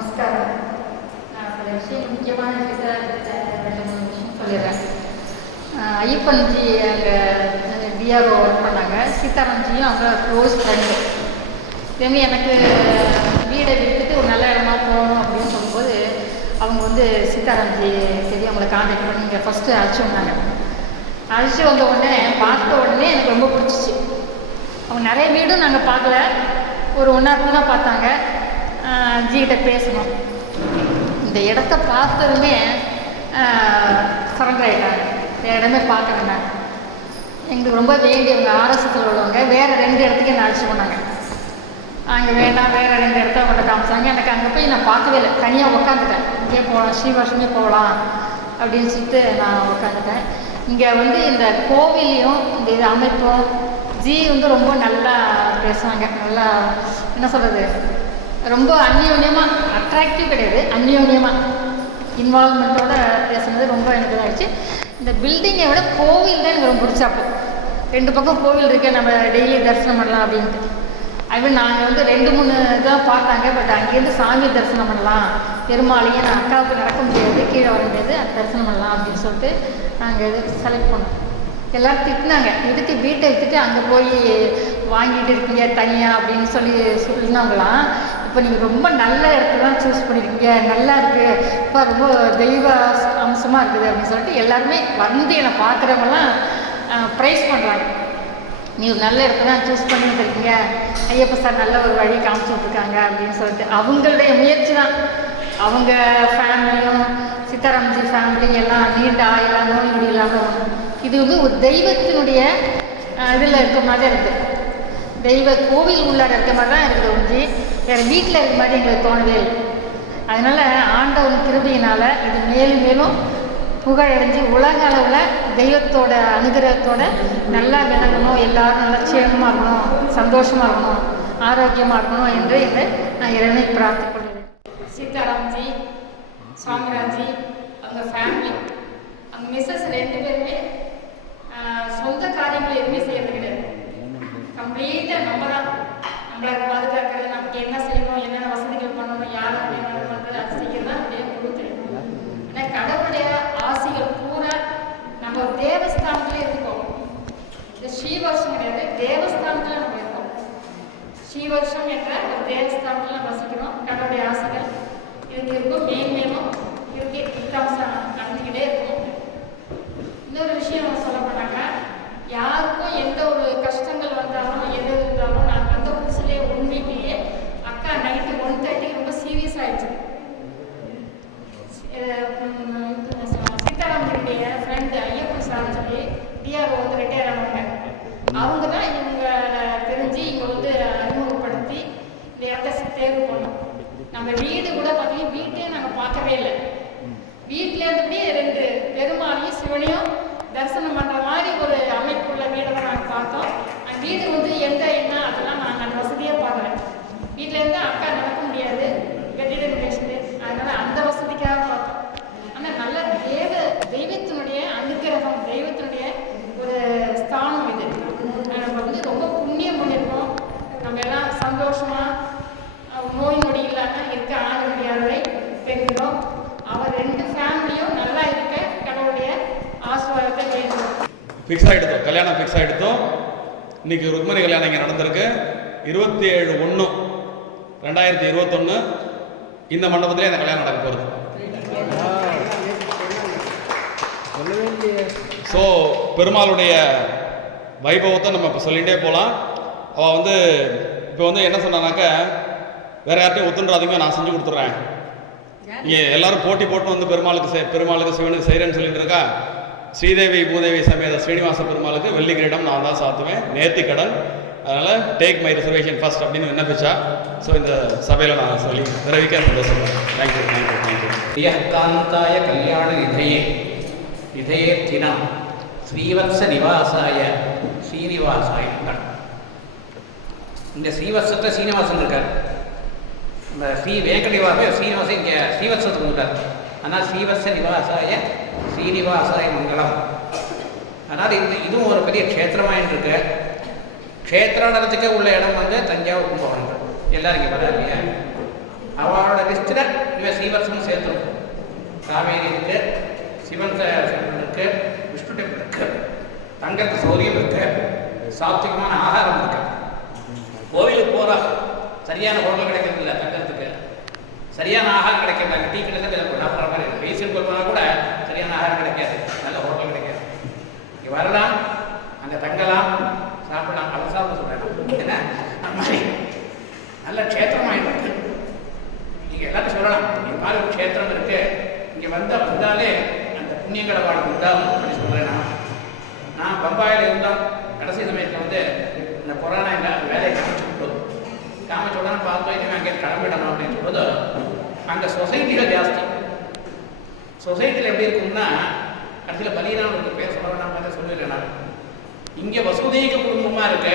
நமஸ்காரம். நான் சில விஷயம் முக்கியமான விஷயத்த 2-3 விஷயம் சொல்லிடுறேன். ஐயப்பன்ஜி அங்கே டிஆர்ஓ ஒர்க் பண்ணாங்க. சீதாராம்ஜியும் அவங்க க்ளோஸ் ஃப்ரெண்டு. இதேமாதிரி எனக்கு வீடை விட்டுட்டு ஒரு நல்ல இடமா போகணும் அப்படின்னு சொல்லும்போது அவங்க வந்து சீதாராம்ஜி சரி அவங்கள கான்டாக்ட் பண்ணி இங்கே ஃபஸ்ட்டு அழைச்சி வந்தாங்க. அழைச்சி வந்த உடனே பார்த்த உடனே எனக்கு ரொம்ப பிடிச்சிச்சு. அவங்க நிறைய வீடும் நாங்கள் பார்க்கல, ஒரு 1 hour தான் பார்த்தாங்க. ஜிகிட்ட பேசணும். இந்த இடத்த பார்த்ததுமே சரண்டர் ஆகிட்டாங்க. வேறு இடமே பார்க்க வேண்டாங்க. எங்களுக்கு ரொம்ப வேண்டியவங்க ஆர்எஸ்எஸ்ல உள்ளவங்க வேறு 2 இடத்துக்கே நான் அழைச்சி போனாங்க. அங்கே வேண்டாம், வேறு 2 இடத்த அவங்கள்ட்ட காமிச்சாங்க. எனக்கு அங்கே போய் நான் பார்க்கவே இல்லை, தனியாக உட்காந்துட்டேன். இங்கே போகலாம், ஸ்ரீவர்ஷமே போகலாம் அப்படின்னு சொல்லிட்டு நான் உட்காந்துட்டேன். இங்கே வந்து இந்த கோவிலையும் இந்த இது அமைப்பும் ஜி வந்து ரொம்ப நல்லா பேசுவாங்க. நல்லா என்ன சொல்கிறது, ரொம்ப அந்யோன்யமாக, அட்ராக்டிவ் கிடையாது, அந்யோன்யமாக இன்வால்மெண்ட்டோட பேசுனது ரொம்ப எனக்கு இதாகிடுச்சு. இந்த பில்டிங்கை விட கோவில் தான் எனக்கு ரொம்ப பிடிச்சாப்பு. 2 பக்கம் கோவில் இருக்குது, நம்ம டெய்லி தரிசனம் பண்ணலாம் அப்படின்ட்டு. அதுமாதிரி நாங்கள் வந்து 2-3 தான் பார்த்தாங்க. பட் அங்கேருந்து சாமி தரிசனம் பண்ணலாம், பெருமாளையும் நான் அக்காவுக்கு நடக்க முடியாது, கீழே வர முடியாது, அது தரிசனம் பண்ணலாம் அப்படின்னு சொல்லிட்டு நாங்கள் இது செலக்ட் பண்ணோம். எல்லோரும் திட்டினாங்க, இதுக்கு வீட்டை விட்டுட்டு அங்கே போய் வாங்கிட்டு இருக்கீங்க தனியாக அப்படின்னு சொல்லினவங்களாம். இப்போ நீங்கள் ரொம்ப நல்ல இடத்துல தான் சூஸ் பண்ணியிருக்கீங்க, நல்லா இருக்குது, இப்போ ரொம்ப தெய்வ அம்சமாக இருக்குது அப்படின்னு சொல்லிட்டு எல்லாருமே வந்து என்னை பார்க்குறவங்களாம் ப்ரைஸ் பண்ணுறாங்க. நீ ஒரு நல்ல இடத்துல தான் சூஸ் பண்ணி வந்துருக்கீங்க, ஐயப்ப சார் நல்ல ஒரு வழி காமிச்சு விட்ருக்காங்க அப்படின்னு சொல்லிட்டு அவங்களுடைய முயற்சி தான். அவங்க ஃபேமிலியும் சீதாராம்ஜி ஃபேமிலியும் எல்லாம் நீண்ட ஆயிலாம் நோய் நொடி இல்லாமல் இது வந்து ஒரு தெய்வத்தினுடைய இதில் இருக்க மாதிரி இருக்குது. தெய்வ கோவில் உள்ளார இருக்க மாதிரி தான் இருக்குது ஒன்றி, வேறு வீட்டில் இருக்க மாதிரி எங்களுக்கு தோணவே இல்லை. அதனால் ஆண்டவன் கிருபையினால் இது மேலும் மேலும் புகழடைஞ்சு உலக அளவில் தெய்வத்தோட அனுகிரகத்தோட நல்லா விளங்கணும், எல்லோரும் நல்லா சேமமாக இருக்கணும், சந்தோஷமாக இருக்கணும், ஆரோக்கியமாக இருக்கணும் என்று இதை நான் இறைவனை பிரார்த்தனை பண்ணுறேன். சீதாராம்ஜி, சாமிராஜி, அவங்க ஃபேமிலி, அவங்க மிஸ்ஸஸ் 2 பேருமே சொந்த காரியங்களை எதுவுமே செய்யறது கிடையாது. கம்ப்ளீட்டாக நம்ம தான் நம்மளை பாதுகாக்கிறது, நமக்கு என்ன செய்யணும், என்னென்ன வசதிகள் பண்ணணும், யாரும் என்ன பண்ணுறது, அது செய்யறது தான் அப்படியே முழு தெரியும். ஆனால் கடவுளுடைய ஆசைகள் பூரா நம்ம ஒரு தேவஸ்தானத்திலே இருக்கோம். இந்த ஸ்ரீவர்ஷம் கிடையாது, தேவஸ்தானத்தில் நம்ம இருக்கோம். ஸ்ரீவர்ஷம் என்ற ஒரு தேவஸ்தானத்தில் நம்ம வசிக்கிறோம். கடவுளுடைய ஆசைகள் இதுக்கு இருக்கும், மேன்மேலும் இருக்கு, வித்தியாசம் நடந்துக்கிட்டே இருக்கும். இன்னொரு விஷயம் சொல்ல போனாங்க, யாருக்கும் எந்த ஒரு கஷ்டங்கள் வந்தாலும் எது இருந்தாலும் நாங்கள் அந்த புதுசுலேயே உண்மையிலேயே அக்கா நைட்டு 1:30 ரொம்ப சீரியஸ் ஆகிடுச்சு. சீதாராமனுடைய ஃப்ரெண்டு ஐயப்பன் சார் சொல்லி டிஆர்ஓ வந்து ரிட்டையர் ஆனாங்க. அவங்க தான் இவங்க தெரிஞ்சு இங்கே வந்து அறிமுகப்படுத்தி இந்த இடத்த தேர்வு பண்ணோம். நம்ம வீடு கூட பார்த்தீங்கன்னா வீட்டையே நாங்கள் பார்க்கவே இல்லை. வீட்டில் இருந்தபடியே 2 பெருமாளையும் சிவனையும் தரிசனம் பண்ணுற மாதிரி ஒரு அமைப்புள்ள வீடை தான் நாங்கள் பார்த்தோம். அந்த வீடு வந்து என்ன அதெல்லாம் நாங்கள் அந்த வசதியாக பார்க்குறேன். வீட்டில் இருந்தால் அக்கா நடக்க முடியாது, வெட்டிட பேசுது, அதனால் அந்த வசதிக்காக பார்த்தோம். ஆனால் நல்ல தெய்வத்தினுடைய அனுகிரகம், தெய்வத்தினுடைய ஒரு ஸ்தானம் இது. நம்ம வந்து ரொம்ப புண்ணியம் பண்ணியிருக்கோம். நம்ம எல்லாம் சந்தோஷமாக நோய் நொடி இல்லாமல் இருக்க ஆக முடியாததை தெரிஞ்சுக்கிறோம். அவர் 2 ஃபேமிலியும் நல்லா இருக்க கடவுளுடைய ஆசீர்வாதத்தை பேசுகிறோம். ஃபிக்ஸ் ஆகிடுத்தோம், கல்யாணம் ஃபிக்ஸ் ஆகிடுத்தோம். இன்றைக்கி ருக்மணி கல்யாணம் இங்கே நடந்திருக்கு. 27/1/2021 இந்த மண்டபத்திலே அந்த கல்யாணம் நடக்க போகிறது. ஸோ பெருமாளுடைய வைபவத்தை நம்ம இப்போ சொல்லிகிட்டே போகலாம். அவள் வந்து இப்போ வந்து என்ன சொன்னானாக்க, வேறு யார்ட்டையும் ஒத்துன்றாதீங்க, நான் செஞ்சு கொடுத்துட்றேன், இங்கே எல்லாரும் போட்டி போட்டு வந்து பெருமாளுக்கு சிவனுக்கு செய்கிறேன்னு சொல்லிட்டு இருக்கா. ஸ்ரீதேவி பூதேவி சமேத ஸ்ரீனிவாச பெருமாளுக்கு வெள்ளி கிரீடம் நான் தான் சாத்துவேன், நேர்த்தி கடன், அதனால் டேக் மை ரிசர்வேஷன் ஃபர்ஸ்ட் அப்படின்னு விண்ணப்பிச்சா. ஸோ இந்த சபையில் நான் சொல்லி விரைவிக்க சந்தோஷப்படுறேன். Thank you thank you thank you. காந்தாய கல்யாண நிதயேர்த்தினம் ஸ்ரீவத்ச நிவாசாய ஸ்ரீனிவாசாய. இந்த ஸ்ரீவத்சத்தை சீனிவாசன் இருக்கார். இந்த ஸ்ரீ வேங்கடவாக ஸ்ரீனிவாசன் இங்கே ஸ்ரீவத்சத்துக்கு இருக்கார். ஆனால் ஸ்ரீவத்ச நிவாசாய ஸ்ரீனிவாசாய மங்களம். அதனால் இதுவும் ஒரு பெரிய க்ஷேத்திரமாக இருக்கு. க்ஷேத்திரத்துக்கே உள்ள இடம் வந்து தஞ்சாவூர் கும்பகோணம். எல்லோரும் இங்கே வராது இல்லையா? அவளோட லிஸ்ட்டில் இவன் ஸ்ரீவத்சம் சேர்த்துரும். காவேரி இருக்கு, சிவன் இருக்கு, விஷ்ணு டெம்பிள் இருக்கு, தங்கத்து சௌரியம் இருக்கு, சாத்விகமான ஆகாரம் இருக்கு. கோவிலுக்கு போகிறா சரியான ஹோட்டல் கிடைக்கிறது இல்லை, தங்கறதுக்கு சரியான ஆகாரம் கிடைக்கிறது. அங்கே டீ கடையில் விலை மாதிரி வெயிசல் போனால் கூட சரியான ஆகாரம் கிடைக்காது, நல்ல ஹோட்டல் கிடைக்காது. இங்கே வரலாம், அங்கே தங்கலாம், சாப்பிடலாம், அதை சாப்பிட சொல்கிறேன். என்ன அந்த மாதிரி நல்ல க்ஷேத்திரமாயிருக்கு. நீங்கள் எல்லாத்தையும் சொல்லலாம், இந்த மாதிரி ஒரு க்ஷேத்திரம் இருக்குது, இங்கே வந்தாலே அந்த புண்ணியங்களை வாழ்க்கை உண்டாகும் அப்படின்னு சொல்கிறேன். நான் பம்பாயில் இருந்தோம். கடைசி சமயத்தில் வந்து இந்த கொரோனா எல்லாம் வேலையை காமிச்சோட பார்த்தோம், இனிமேல் அங்கே கிளம்பிடணும் அப்படின்னு சொல்லும்போது அங்கே சொசைட்டியில் ஜாஸ்தி. சொசைட்டியில் எப்படி இருக்கும்னா கடைசியில் பலியனான ஒரு பேர் சொல்லலாம் மாதிரி சொல்லிடுறேன் நான். இங்கே வசுதீக குடும்பமாக இருக்கு,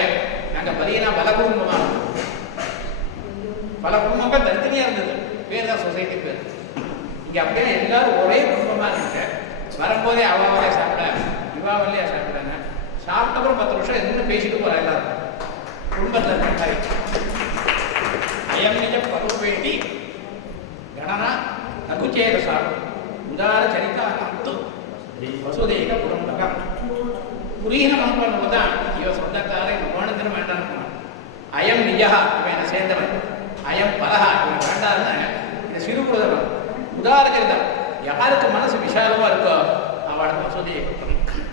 நாங்கள் பலியனா பல குடும்பமாக இருக்கும். பல குடும்பங்கள் தனித்தனியாக இருந்தது, பேர் தான் சொசைட்டி பேர். இங்கே அப்படியே எல்லாரும் ஒரே குடும்பமாக இருக்கு. வரும்போதே அவாவலையே சாப்பிட, இவாவலையே சாப்பிட்றாங்க. சாப்பிட்டப்பறம் 10 வருஷம் இருந்து பேசிட்டு போகிற எல்லாரும் குடும்பத்தில் இருக்க மாதிரி. அயம் நிஜ பருவேண்டி கணனா நகுச்சேத சார் உதார சரித்தானத்து வசுதேக குடும்பகம் புரீன மனப்பண்ணுவது தான் இவன் சொந்தக்கார இவன் வேணுங்கிற வேண்டாம். அயம் நிஜா இவன் என்னை சேர்ந்தவன், அயம் பலகா இவன் வேண்டாம்னு இந்த சிறு குருதவன் உதார சரிதம். யாருக்கு மனசு விசாலமாக இருக்கோ அவளுக்கு வசுதேக குடும்பம்.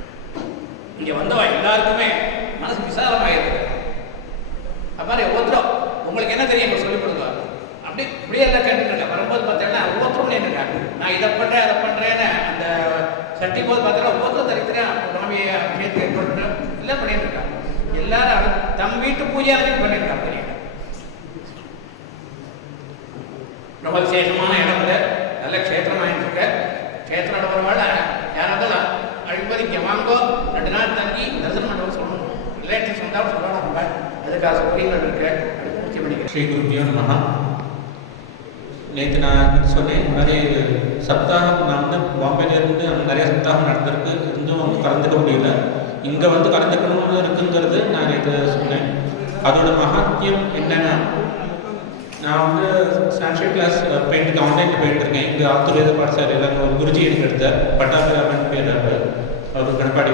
இங்கே வந்தவா எல்லாருக்குமே மனசு விசாலமாகிருக்கு. அப்பாரு ஒவ்வொருத்தரும் உங்களுக்கு என்ன தெரியும் இப்போ சொல்லிக் கொடுங்க அப்படி இப்படியே எல்லாம் கேட்டுருங்க. வரும்போது பார்த்தீங்கன்னா ஒவ்வொருத்தரும் என்னங்க நான் இதை பண்ணுறேன் அதை பண்ணுறேன்னு அந்த சட்டி போது பார்த்தீங்கன்னா ஒவ்வொருத்தரும் தனித்தனியாக சுவாமியை அபிஷேகத்தை ஏற்பட்டு எல்லாம் பண்ணிட்டு இருக்காங்க. எல்லாரும் தம் வீட்டு பூஜையாலையும் பண்ணியிருக்காங்க. தெரியும் ரொம்ப விசேஷமான இடம் வந்து நல்ல க்ஷேத்திரமாயிட்டு இருக்கு. க்ஷேத்திரம் வரவாழ யாராவது அழிப்பது இங்கே வாங்கோ 2 நாள் தங்கி தரிசனம் பண்ணுறது சொல்லணும். ரிலேட்டிவ்ஸ் வந்தாலும் சொல்லலாம். அதுக்காக சௌகரியங்கள் இருக்கு. ஸ்ரீ குருபியோ நமஹ. நேற்று நான் சொன்னேன், இந்த மாதிரி சப்தாகம் நான் வந்து பாம்பேலேருந்து நிறைய சப்தாகம் நடந்திருக்கு, இருந்தும் அவங்க கலந்துக்க முடியல. இங்கே வந்து கலந்துக்கணும்னு இருக்குங்கிறது நான் நேற்று சொன்னேன். அதோட மகாத்மியம் என்னென்னா, நான் வந்து சான்ஸ்கிரிட் கிளாஸ் பெயிண்ட்டுக்கு ஆன்லைனில் பெயிண்ட் இருக்கேன். இங்கே ஆத்துவேத பாடசாலையில் ஒரு குருஜி எனக்கு எடுத்த பட்டாபிராமன் பேர் அவர் கணப்பாடி.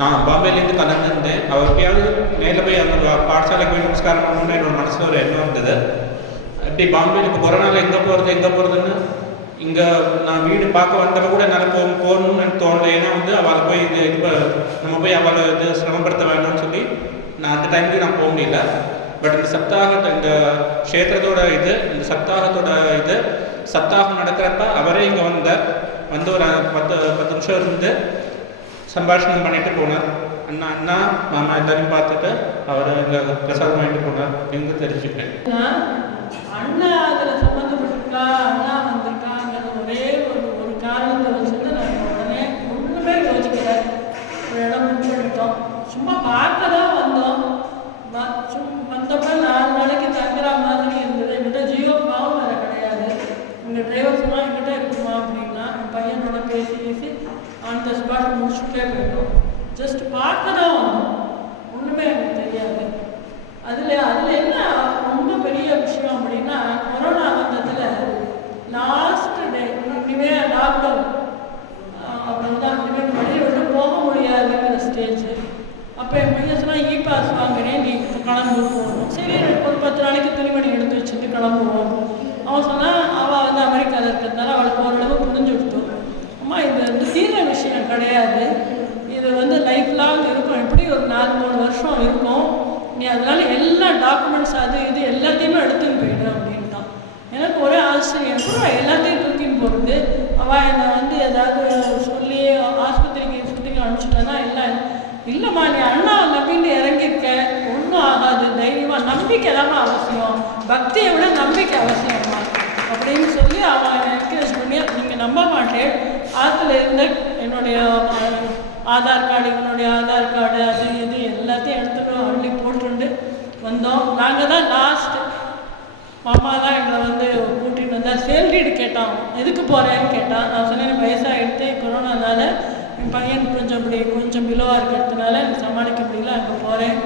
நான் பாம்பேலேருந்து கலந்துருந்தேன். அவர் எப்பயாவது மேலே போய் அந்த பாடசாலைக்கு போய் நமஸ்காரம் பண்ணணும்னு என்னோட மனசில் ஒரு எண்ணம் இருந்தது. எப்படி பாம்பேயில் இப்போ கொரோனாவில் எங்கே போகிறதுன்னு இங்கே நான் வீடு பார்க்க வந்தவங்க கூட என்னால் போகணும்னு எனக்கு தோணலை. ஏன்னா வந்து அவளை போய் இப்போ நம்ம போய் அவளை இது சிரமப்படுத்த வேண்டாம்னு சொல்லி நான் அந்த டைமுக்கு நான் போக முடியல. பட் இந்த சப்தாகத்தை இந்த க்ஷேத்திரத்தோட இந்த சப்தாகத்தோட சப்தாகம் நடக்கிறப்ப அவரே இங்கே வந்து ஒரு 10 நிமிஷம் இருந்து சம்பாஷணம் பண்ணிட்டு போனார். அண்ணா மாமா எல்லாரையும் பார்த்துட்டு அவர் இங்கே பிரசாதம் வாங்கிட்டு போனார். எங்கே தெரிஞ்சுக்கிட்டேன் அண்ணா அதில் சம்மந்தப்பட்டிருக்கா, அண்ணா வந்திருக்காங்கிறது ஒரே ஒரு காரணத்தை வச்சுட்டு நாங்கள் உடனே ஒன்றுமே யோசிக்கல. ஒரு இடம் புக் பண்ணிட்டோம். சும்மா பார்க்க தான் வந்தோம். வந்தப்போ 4 நாளைக்கு தங்குற மாதிரி இருந்தது. என்கிட்ட ஜியோ பாவம் வேறு கிடையாது. எங்கள் டிரைவர்ஸ்லாம் என்கிட்ட இருக்குமா அப்படின்னா என் பையனோட பேசி அந்த ஸ்பாட் முடிச்சுட்டே போயிட்டோம். ஜஸ்ட் பார்க்க தான் வந்தோம், ஒன்றுமே எனக்கு தெரியாது. அதில் என்ன ரொம்ப பெரிய விஷயம் அப்படின்னா, கொரோனா வந்ததில் லாஸ்ட் டே இனிமேல் லாக்டவுன் அப்புறம் தான் இனிமேல் வெளியே விட்டு போக முடியாதுங்கிற ஸ்டேஜ். அப்போ என் பையன் சொன்னால் பாஸ் வாங்கினேன், நீ கிளம்பு போகணும். சரி ஒரு 10 நாளைக்கு துணிமணி எடுத்து வச்சுட்டு கிளம்புவோம். அவன் சொன்னால் அவள் வந்து அமெரிக்காவில் இருக்கிறதுனால அவளுக்கு ஓரளவு புரிஞ்சு கொடுத்தோம். அம்மா இது வந்து தீர்ற விஷயம் கிடையாது, இது வந்து லைஃப் லாங் இருக்கும், எப்படி ஒரு 4-3 வருஷம் இருக்கும். நீ அதனால எல்லா டாக்குமெண்ட்ஸ் அது இது எல்லாத்தையுமே எடுத்துன்னு போயிடு அப்படின்ட்டான். எனக்கு ஒரே ஆச்சரியம், எல்லாத்தையும் தூக்கின்னு போகிறது. அவள் என்னை வந்து ஏதாவது சொல்லி ஆஸ்பத்திரிக்கு சுற்றிக்கு அனுப்பிச்சிட்டேன்னா எல்லாம் இல்லைம்மா நீ அண்ணாவை நம்பின்னு இறங்கியிருக்க, ஒன்றும் ஆகாது, தைரியமாக நம்பிக்கை எல்லாமே அவசியம், பக்தியை விட நம்பிக்கை அவசியம்மா அப்படின்னு சொல்லி அவன் என்கரேஜ் பண்ணி நீங்கள் நம்ப மாட்டேன். ஆற்றுல இருந்த என்னுடைய ஆதார் கார்டு இவனுடைய ஆதார் கார்டு அது இது எல்லாத்தையும் எடுத்துகிட்டு அள்ளி போட்டுண்டு வந்தோம். நாங்கள் தான் லாஸ்ட்டு. மாமா தான் எங்களை வந்து கூட்டிகிட்டு வந்தால் சேல்ரீடு கேட்டான், எதுக்கு போகிறேன்னு கேட்டான். நான் சொன்னேன் வயசாகிடுத்து, கொரோனானால என் பையன் கொஞ்சம் பிலோவாக இருக்கிறதுனால எனக்கு சமாளிக்க முடியல, அங்கே போகிறேன்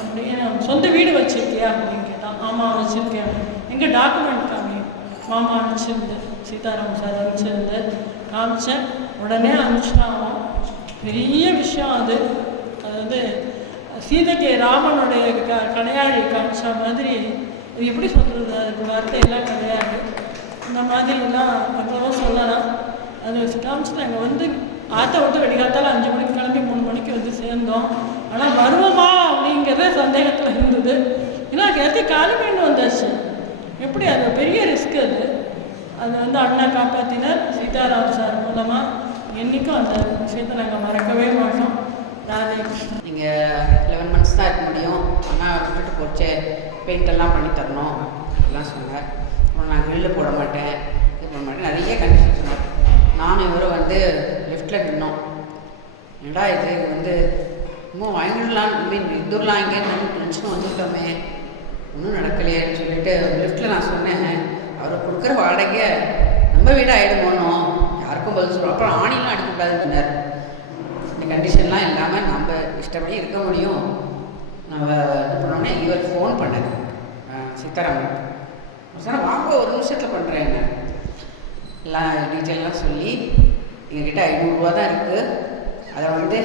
அப்படின்னு. சொந்த வீடு வச்சுருக்கியா அப்படின்னு கேட்டான். ஆமாம் வச்சுருக்கேன். எங்கள் டாக்குமெண்ட் காமி, மாமா அனுப்பிச்சிருந்து சீதாராம் சார் அனுப்பிச்சிருந்து காமிச்சேன். உடனே அனுப்பிச்சிட்டாங்க. பெரிய விஷயம் அது. அதாவது சீதைக்கு ராமனுடைய கடையாழி காமிச்ச மாதிரி, இது எப்படி சொல்கிறது, அதுக்கு வார்த்தையெல்லாம் கிடையாது. இந்த மாதிரிலாம் எவ்வளவோ சொல்லலாம். அது காமிச்சு நாங்கள் வந்து ஆற்ற விட்டு வெடிகாத்தால் 5 மணிக்கு கிளம்பி 3 மணிக்கு வந்து சேர்ந்தோம். ஆனால் வருவோமா அப்படிங்கிறதே சந்தேகத்தில் இருந்தது. ஏன்னா அது எல்லாத்தையும் காலி பண்ணி வந்தாச்சு. எப்படி அது பெரிய ரிஸ்க். அது வந்து அண்ணா காப்பாற்றினார் சீதாராம் சார் மூலமாக. என்றைக்கும் அந்த விஷயத்தை நாங்கள் மறக்கவே மாட்டோம். நீங்கள் 11 months தான் இருக்க முடியும், ஆனால் விட்டுட்டு போச்சே, பெயிண்டெல்லாம் பண்ணி தரணும் அப்படிலாம் சொன்னார். அப்புறம் நான் கிரில்லு போட மாட்டேன், இது பண்ண மாட்டேன், நிறைய கண்டிஷன் சொன்னார். நானும் இவரும் வந்து லிஃப்ட்டில் நின்னோம். ஏடா இது வந்து இன்னும் வாங்கிடலாம், இதுலாம் இங்கே நினச்சின்னு வந்துட்டோமே, ஒன்றும் நடக்கலையேன்னு சொல்லிட்டு லிஃப்ட்டில் நான் சொன்னேன், அவர் கொடுக்குற வாடகை நம்ம வீடு ஆகிடுமோனோ, யாருக்கும் பதில் சொல்லுவோம். அப்புறம் ஆணிலாம் அடிக்கக்கூடாதுன்னு சொன்னார். இந்த கண்டிஷன்லாம் இல்லாமல் நம்ம இஷ்டப்படி இருக்க முடியும். நம்ம இது பண்ணோன்னே இவர் ஃபோன் பண்ணார் சீதாராமன். சொன்னால் வாங்க 1 நிமிஷத்தில் பண்ணுறேன். எல்லாம் டீட்டெயிலாம் சொல்லி எங்ககிட்ட 500 ரூபா தான் இருக்குது. அதை வந்து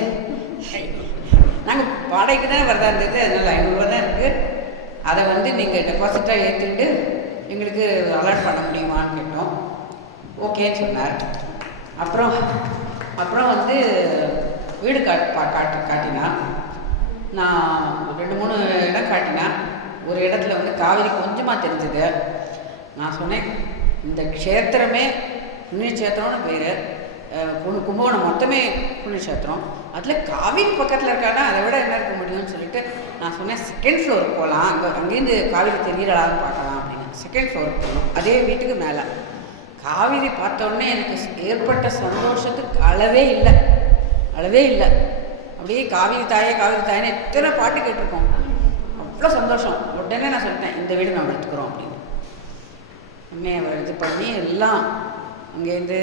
நாங்கள் வாடகைக்கு தானே வரதா இருந்தது, அதனால் 500 ரூபா தான் இருக்குது. அதை வந்து நீங்கள் டெபாசிட்டாக ஏற்றிட்டு எங்களுக்கு அலாட் பண்ண முடியுமான்னு கேட்டோம். ஓகேன்னு சொன்னார். அப்புறம் வந்து வீடு காட்டினா. நான் 2-3 இடம் காட்டினா. ஒரு இடத்துல வந்து காவிரி கொஞ்சமாக தெரிஞ்சது. நான் சொன்னேன், இந்த க்ஷேத்திரமே புண்ணியக்ஷேத்திரம்னு பேர், கும்பகோணம் மொத்தமே புண்ணியக்ஷேத்திரம், அதில் காவிரி பக்கத்தில் இருக்கானா அதை விட என்ன இருக்க முடியும்னு சொல்லிட்டு நான் சொன்னேன், 2nd ஃப்ளோருக்கு போகலாம், அங்கேருந்து காவிரி தெரியலான்னு பார்க்கலாம் அப்படின்னு. 2nd ஃப்ளோருக்கு போகணும், அதே வீட்டுக்கு மேலே. காவிரி பார்த்தோன்னே எனக்கு ஏற்பட்ட சந்தோஷத்துக்கு அளவே இல்லை. அப்படியே காவிரி தாயேன்னு எத்தனை பாட்டு கேட்டிருக்கோம். அவ்வளோ சந்தோஷம். உடனே நான் சொல்லிட்டேன், இந்த வீடு நம்ம எடுத்துக்கிறோம் அப்படின்னு. அவர் இது பண்ணி எல்லாம் அங்கேருந்து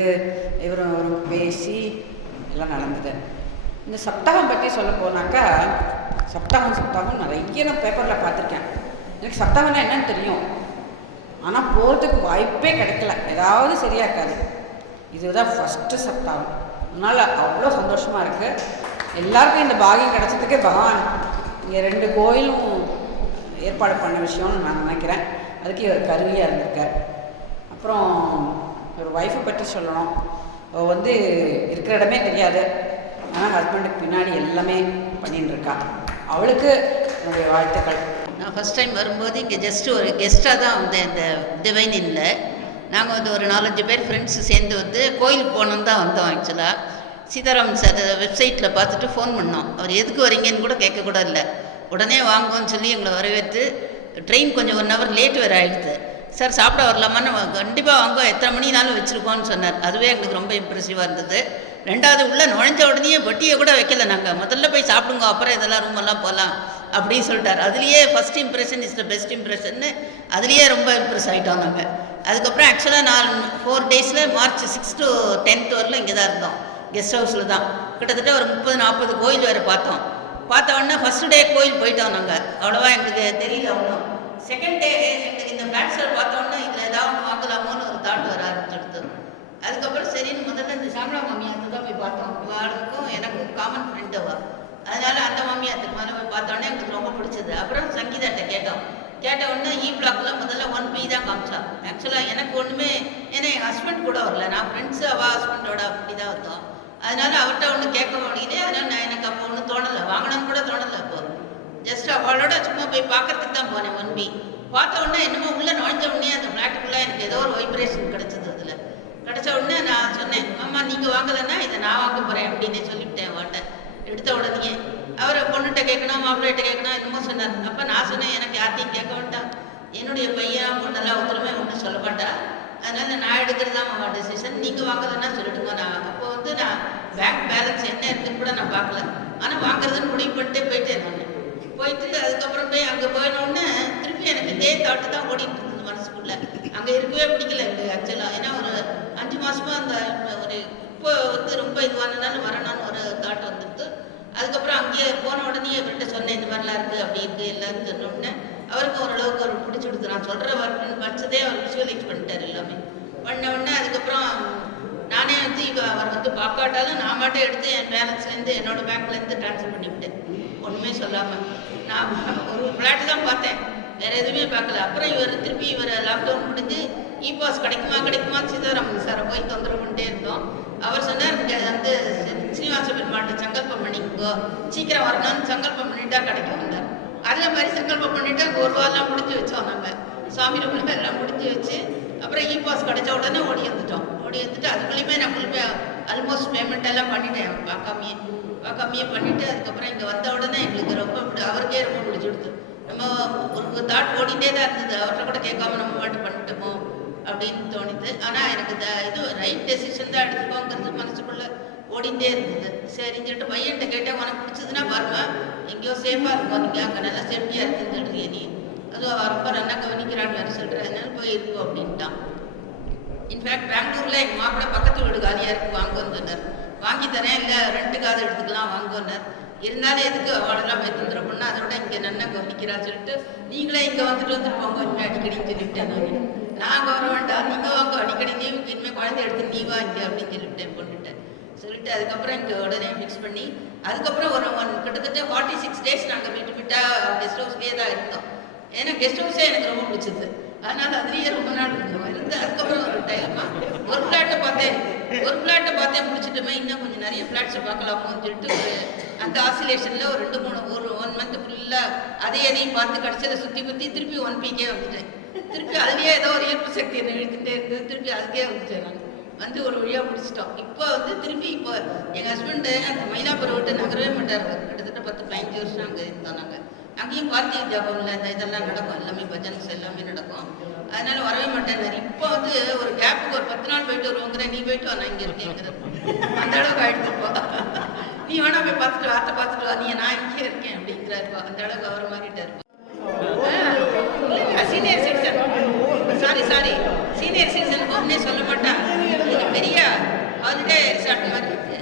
இவரும் பேசி எல்லாம் நடந்தது. இந்த சப்தாகம் பற்றி சொல்ல போனாக்கா, சப்தாகம் நிறைய நான் பேப்பரில் பார்த்துருக்கேன். எனக்கு சப்தாகம்னா என்னன்னு தெரியும், ஆனால் போகிறதுக்கு வாய்ப்பே கிடைக்கல, ஏதாவது சரியாக இருக்காது. இதுதான் ஃபஸ்ட்டு சப்தாகம். அதனால் அவ்வளோ சந்தோஷமாக இருக்குது. எல்லாருக்கும் இந்த பாகியம் கிடச்சதுக்கே பகவான் இங்கே 2 கோயிலும் ஏற்பாடு பண்ண விஷயம்னு நான் நினைக்கிறேன். அதுக்கு இவர் கருவியாக இருந்திருக்கார். அப்புறம் ஒரு ஒய்ஃபை பற்றி சொல்லணும். அவள் வந்து இருக்கிற இடமே தெரியாது, ஆனால் ஹஸ்பண்டுக்கு பின்னாடி எல்லாமே பண்ணின்னு இருக்கா. அவளுக்கு என்னுடைய வாழ்த்துக்கள். நான் ஃபஸ்ட் டைம் வரும்போது இங்கே ஜஸ்ட்டு ஒரு கெஸ்ட்டாக தான் வந்தேன். இந்த டிவைன் இல்லை, நாங்கள் வந்து ஒரு 4-5 பேர் ஃப்ரெண்ட்ஸு சேர்ந்து வந்து கோயிலுக்கு போகணுன்னு தான் வந்தோம். ஆக்சுவலாக சீதாராமன் சார் வெப்சைட்டில் பார்த்துட்டு ஃபோன் பண்ணோம். அவர் எதுக்கு வரீங்கன்னு கூட கேட்கக்கூட இல்லை, உடனே வாங்குவோன்னு சொல்லி எங்களை வரவேற்று, ட்ரெயின் கொஞ்சம் 1 hour லேட் வேறு ஆகிடுது. சார் சாப்பிட வரலாமான்னு, கண்டிப்பாக வாங்க, எத்தனை மணினாலும் வச்சுருக்கோன்னு சொன்னார். அதுவே எங்களுக்கு ரொம்ப இம்ப்ரெசிவாக இருந்தது. 2வது உள்ளே நுழைஞ்ச உடனே வட்டியை கூட வைக்கல. நாங்கள் முதல்ல போய் சாப்பிடுங்க, அப்புறம் இதெல்லாம் ரூமெல்லாம் போகலாம் அப்படின்னு சொல்லிட்டார். அதுலேயே first impression is the best இம்ப்ரெஷன்னு அதுலேயே ரொம்ப இம்ப்ரெஸ் ஆகிட்டோம் நாங்கள். அதுக்கப்புறம் ஆக்சுவலாக நான் 4 days March 6 to 10 வரலும் இங்கே தான் இருந்தோம், கெஸ்ட் ஹவுஸில் தான். கிட்டத்தட்ட ஒரு 30-40 கோயில் வேறு பார்த்தோம். பார்த்த உடனே ஃபஸ்ட்டு டே கோயில் போயிட்டோம் நாங்கள், அவ்வளோவா எங்களுக்கு தெரியல ஒன்றும். 2nd day எங்களுக்கு இந்த ஃப்ளாட்ஸில் பார்த்தோன்னா இதில் ஏதாவது ஒன்று வாங்கலாமோன்னு ஒரு தாட் வர ஆரம்பிச்சிடுது. அதுக்கப்புறம் சரின்னு முதல்ல இந்த சாமரா மாமியார் தான் போய் பார்த்தோம். அவளுக்கும் எனக்கும் காமன் ஃப்ரெண்ட் அவ, அதனால அந்த மாமியார் மேலே போய் பார்த்தோன்னே எங்களுக்கு ரொம்ப பிடிச்சது. அப்புறம் சங்கீதாட்ட கேட்ட உடனே பிளாக்ல முதல்ல 1B தான் காமிச்சா. ஆக்சுவலாக எனக்கு ஒன்றுமே, ஏன்னா என் ஹஸ்பண்ட் கூட வரல, நான் ஃப்ரெண்ட்ஸு அவள் ஹஸ்பண்டோட அப்படி தான் வந்தோம். அதனால அவர்கிட்ட ஒன்று கேட்க முடியுது. அதனால் நான் எனக்கு அப்போ ஒன்றும் தோணலை, வாங்கணும்னு கூட தோணலை. அப்போ ஜஸ்ட் அவளோட சும்மா போய் பார்க்கறதுக்கு தான் போனேன். 1B பார்த்த உடனே என்னமோ உள்ளே நுழைஞ்ச உடனே அந்த ஃப்ளாட்டுக்குள்ளே எனக்கு ஏதோ ஒரு வைப்ரேஷன் கிடச்சிது. அதில் கிடச்ச உடனே நான் சொன்னேன், அம்மா நீங்கள் வாங்கலைன்னா இதை நான் வாங்க போகிறேன் அப்படின்னு சொல்லிவிட்டேன் அவட்ட. எடுத்த உடனே அவரை பொண்ணுகிட்ட கேட்கணும், மாப்பிள்ளைகிட்ட கேட்கணும், என்னமோ சொன்னார். அப்போ நான் சொன்னேன், எனக்கு யார்த்தையும் கேட்க வேண்டாம், என்னுடைய பையன் பொண்ணெல்லாம் ஒருத்தருமே ஒன்றும் சொல்ல மாட்டா, அதனால் நான் எடுக்கிறது தான் மாமா டெசிஷன், நீங்கள் வாங்கலைன்னா சொல்லிடுங்க. நான் அப்போ வந்து நான் பேங்க் பேலன்ஸ் என்ன இருக்குன்னு கூட நான் பார்க்கல, ஆனால் வாங்குறதுன்னு முடிவு பண்ணிட்டே போயிட்டேன். நான் போயிட்டு அதுக்கப்புறம் போய் அங்கே போயினோடனே திருப்பி எனக்கு இதே தாட்டு தான் ஓடிட்டு இருந்தது மனசுக்குள்ளே. அங்கே இருக்கவே பிடிக்கல எனக்கு ஆக்சுவலாக. ஏன்னா ஒரு 5 மாதமாக அந்த ஒரு இப்போ வந்து ரொம்ப இதுவானதுனால வரணும்னு ஒரு தாட் வந்துடுது. அதுக்கப்புறம் அங்கேயே போன உடனே இவர்கிட்ட சொன்னேன், இந்த மாதிரிலாம் இருக்குது அப்படி இருக்குது எல்லாரும் சொன்ன உடனே அவருக்கு ஓரளவுக்கு அவர் பிடிச்சி கொடுத்து நான் சொல்கிற வச்சதே அவர் விஷுவலைஸ் பண்ணிட்டார் எல்லாமே. பண்ண உடனே அதுக்கப்புறம் நானே வந்து அவர் வந்து பார்க்காட்டாலும் நான் மட்டும் எடுத்து என் பேலன்ஸ்லேருந்து என்னோடய பேங்க்லேருந்து ட்ரான்ஸ்ஃபர் பண்ணிவிட்டேன், ஒன்றுமே சொல்லாமல். நான் ஒரு ஃப்ளாட்டு தான் பார்த்தேன், வேறு எதுவுமே பார்க்கல. அப்புறம் திருப்பி லாக்டவுன் முடிஞ்சு இ-பாஸ் கிடைக்குமா சீதாராமன் சாரை போய் தொந்தரவு பண்ணிட்டே இருந்தோம். அவர் சொன்னார், இங்கே வந்து ஸ்ரீனிவாச பெருமாள்கிட்ட சங்கல்பம் பண்ணிக்கோ, சீக்கிரம் வரணும்னு சங்கல்பம் பண்ணிட்டா கிடைக்கும் வந்தார். அதே மாதிரி சங்கல்பம் பண்ணிவிட்டு அங்கே ஒரு வாரம்லாம் முடிஞ்சு வச்சோம். நாங்கள் சாமி ரூமில் எல்லாம் முடிஞ்சு வச்சு அப்புறம் இ-பாஸ் கிடைச்ச உடனே ஓடி வந்துட்டு அதுக்குள்ளேயுமே நான் ஆல்மோஸ்ட் பேமெண்ட் எல்லாம் பண்ணிட்டேன், பார்க்காமையே பண்ணிவிட்டு அதுக்கப்புறம் இங்கே வந்த உடனே எங்களுக்கு ரொம்ப அவருக்கே ரொம்ப பிடிச்சிடுது. நம்ம ஒரு தாட் ஓடிட்டே தான் இருந்தது, அவர்கிட்ட கூட கேட்காம நம்ம பாட்டு பண்ணிட்டோமோ அப்படின்னு தோணுது. ஆனால் எனக்கு இது ரைட் டெசிஷன் தான் எடுத்துக்கோங்கிறது மனசுக்குள்ளே ஓடிட்டே இருந்தது. சரின்னு சொல்லிட்டு பையன்கிட்ட கேட்டேன், உனக்கு பிடிச்சதுன்னா பாருமா, எங்கேயோ சேஃபாக இருக்கும், நீங்கள் அங்கே நல்லா சேஃப்டியாக இருக்குன்னு சொல்கிறீங்க நீ, அதுவும் ரொம்ப நல்லா கவனிக்கிறான்னு வேறு சொல்கிறேன், அதனால போய் இருக்கும் அப்படின்ட்டான். இன்ஃபேக்ட் பெங்களூரில் எங்கள் மாப்பிள்ளை பக்கத்து வீடு காலியாக இருக்குது வாங்குவோன்னு சொன்னார். வாங்கி தரேன், இல்லை ரெண்ட்டுக்காவது எடுத்துக்கலாம் வாங்குவோன்னார். இருந்தாலும் எதுக்கு அவளெல்லாம் போய் தொந்தரவு பண்ணால் அதோட இங்கே நல்லா கவனிக்கிறான்னு சொல்லிட்டு நீங்களே இங்கே வந்துட்டு போங்க இனிமேல் அடிக்கடின்னு சொல்லிவிட்டேன். நான் அங்கே வர வேண்டாம், நீங்கள் வாங்க அடிக்கடி லீவுக்கு இனிமேல் குழந்தை எடுத்து நீ வாங்க அப்படின்னு சொல்லிட்டு அதுக்கப்புறம் இங்கே உடனே ஃபிக்ஸ் பண்ணி அதுக்கப்புறம் ஒரு கிட்டத்தட்ட 46 days நாங்கள் விட்டால் கெஸ்ட் ஹவுஸ்லேயே தான் இருந்தோம். ஏன்னா கெஸ்ட் ஹவுஸே எனக்கு ரொம்ப பிடிச்சது, அதனால் அதுலேயே ரொம்ப நாள் இருந்து அதுக்கப்புறம் ஒரு டைமாக ஒரு ஃப்ளாட்டை பார்த்தேன் பிடிச்சிட்டுமே, இன்னும் கொஞ்சம் நிறைய ஃப்ளாட்ஸை பார்க்கலாமோன்னு சொல்லிட்டு அந்த ஆசிலேஷனில் ஒரு 1 month ஃபுல்லாக அதையும் பார்த்து கடைசியில் சுற்றி திருப்பி 1 வந்துட்டேன். திருப்பி அதுலேயே ஏதோ ஒரு ஈர்ப்பு சக்தி என்னை இழுத்துட்டே இருந்தது, திருப்பி அதுக்கே வந்துட்டேன். நான் வந்து ஒரு வழியாக முடிச்சிட்டோம். இப்போ இப்போ எங்கள் ஹஸ்பண்டு அந்த மயிலாப்பூரை விட்டு நகரவே மாட்டார். கிட்டத்தட்ட 10-15 வருஷம் அங்கே இருந்தோம். நாங்கள் அங்கேயும் பார்த்திய ஜாபம்ல இதெல்லாம் நடக்கும், எல்லாமே பஜன்ஸ் எல்லாமே நடக்கும், அதனால வரவே மாட்டேன். இப்போ வந்து ஒரு கேப்புக்கு ஒரு 10 நாள் போயிட்டு வருவோங்கிற, நீ போயிட்டு வா நான் இங்கே இருக்கேங்கிற அந்த அளவுக்கு ஆகிடுச்சுப்போ. நீ வேணா போய் பார்த்துட்டு வா, நான் இங்கே இருக்கேன் அப்படிங்கிறாருப்பா, அந்த அளவுக்கு அவர் மாறிட்டார். சீனியர் சிட்டிசன் ஹோம்னே சொல்ல மாட்டான், இது பெரிய ஹாலிடே ரிசார்ட் மாதிரி இருக்கு,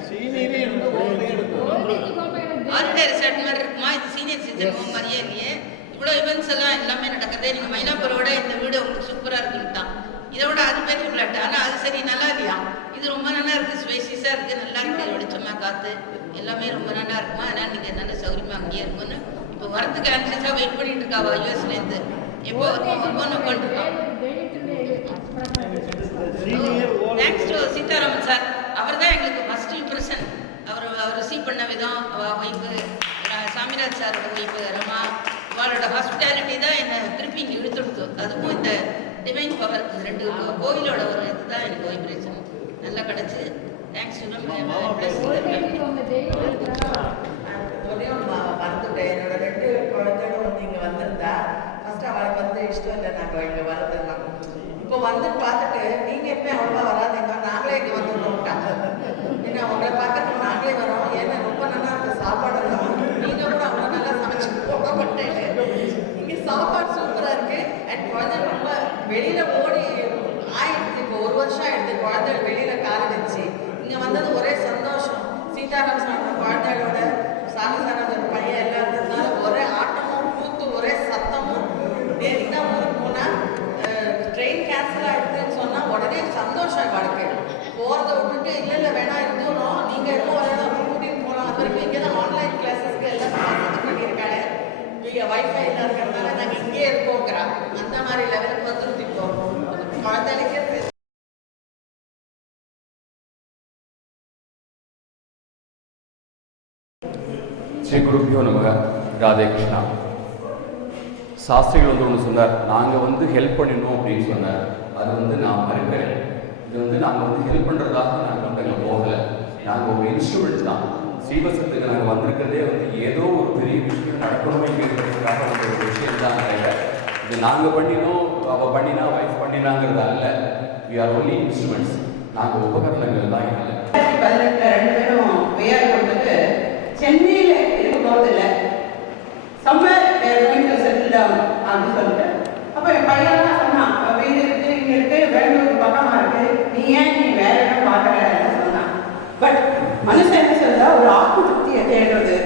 ஹாலிடே ரிசார்ட் மாதிரி இருக்குமா, இது சீனியர் சிட்டிசன் ஹோம் மாதிரியே இல்லையே, இவ்வளோ இவெண்ட்ஸ் எல்லாம் எல்லாமே நடக்குது, நீங்கள் மயிலாப்பூரோட இந்த வீடு உங்களுக்கு சூப்பராக இருக்குன்ட்டான். இதோட அது பெரிய ஃப்ளாட், ஆனால் அது சரி நல்லா இல்லையா, இது ரொம்ப நல்லா இருக்குது, ஸ்பேசியஸாக இருக்குது, நல்லா இருக்குது, வெளிச்சமாக காற்று எல்லாமே ரொம்ப நல்லா இருக்குமா, அதனால் நீங்கள் நல்ல சௌரியமாக அங்கேயே இருக்கும்னு இப்போ வரத்துக்கு ஆன்சஸாக வெயிட் பண்ணிட்டு இருக்காவா யூஎஸ்லேருந்து. எப்போ ஒன்று உட்காந்துருக்கான். தேங்க்ஸ் டு சீதாராமன் சார், அவர் தான் எங்களுக்கு ஃபர்ஸ்ட் இம்ப்ரெஷன். அவர் ரிசீவ் பண்ண விதம், ஒய்ஃபு சாமிராஜ் சாரோட ஒய்ஃபு ரமா, அவளோட ஹாஸ்பிட்டாலிட்டி தான் என்னை திருப்பி இங்கே இழுத்துடுத்து. அதுவும் இந்த டிவைன் பவர், 2 கோவிலோட ஒரு இதுதான் எனக்கு வைப்ரேஷன் நல்லா கிடச்சி. தேங்க்ஸ் டு மறந்துட்டேன். என்னோட 2 குழந்தைகளும் வந்து இங்கே வந்திருந்தா ஃபர்ஸ்ட் அவளுக்கு வந்து இஷ்டம் இல்லை நாங்கள் இங்கே வரதெல்லாம். இப்போ வந்து பார்த்துட்டு நீங்கள் எப்போ அவ்வளோவா வராதிங்க, நாங்களே இங்கே வந்துடணும்ட்டாங்க. ஏன்னா அவங்கள பார்க்கறதுக்கு நாங்களே வரோம், ஏன்னா ரொம்ப நல்லா இருந்த சாப்பாடு இருக்கும், நீங்கள் கூட அவ்வளோ நல்லா சமைச்சு போட மாட்டேன். இங்கே சாப்பாடு சூப்பராக இருக்குது. அண்ட் குழந்தை ரொம்ப வெளியில் ஓடி ஆயிடுச்சு. இப்போ 1 வருஷம் ஆயிடுச்சு குழந்தைகள் வெளியில் கால் வச்சு. இங்கே வந்தது ஒரே சந்தோஷம். சீதாராம் சார் குழந்தைகளோட சாமிசாரோட பையன் எல்லாம் இருந்ததுனால ஒரே ஆட்டமும் கூத்து, ஒரே சத்தமும். நேற்று தான் ஊருக்கு போனால் ட்ரெயின் கேன்சல் ஆகிடுதுன்னு சொன்னால் உடனே சந்தோஷம் வாழ்க்கை. போகிறத விட்டுட்டு இல்லை வேணாம் இருந்தோம், நீங்கள் எப்போ வரணும் கூட்டிகிட்டு போகலாம். அது வரைக்கும் இங்கே தான் ஆன்லைன் கிளாஸஸ்க்கு எல்லாம் இது பண்ணியிருக்காங்க. இங்கே வைஃபை எல்லாம் இருக்கிறதுனால நாங்கள் இங்கே இருக்கோங்கிறா, அந்த மாதிரி லெவலுக்கு வந்துட்டு இருக்கோம். குழந்தைகளுக்கே ஸ்ரீ குருபியோ நமக. ராதே கிருஷ்ணா. சாஸ்திரிகள் ஒன்று சொன்னார், நாங்கள் ஹெல்ப் பண்ணிடணும் அப்படின்னு சொன்னார். அது நான் மறுக்கிறேன். இது நாங்கள் ஹெல்ப் பண்ணுறதாக நாங்கள் அங்கே போகலை. நாங்கள் ஒரு இன்ஸ்ட்ருமெண்ட் தான். ஸ்ரீவசத்துக்கு நாங்கள் வந்திருக்கிறதே ஏதோ ஒரு பெரிய விஷயம் நடக்கணுமேங்கிறதுக்காக ஒரு விஷயம் தான். இது நாங்கள் பண்ணினோம், அவள் பண்ணினா, வைஃப் பண்ணினாங்கிறது அல்ல. We are only instruments. நாங்கள் உபகரணங்கள் தான். இல்லை 2018 2 பேரும் வியர் கொடுத்துட்டு சென்னையில் இருக்க போகிறதில்ல, சம்மர் செட்டில் ஆகும் அப்படின்னு சொல்லிட்டு, அப்போ என் பையன்லாம் சொன்னான், வீடு இருக்குது, இங்கே இருக்குது, பெங்களூர் பக்கமாக இருக்குது, நீ வேற இடம் பார்க்குறன்னு சொன்னான். பட் மனுஷன் என்ன சொல்றா, ஒரு ஆத்ம திருப்தியை தேடுறது,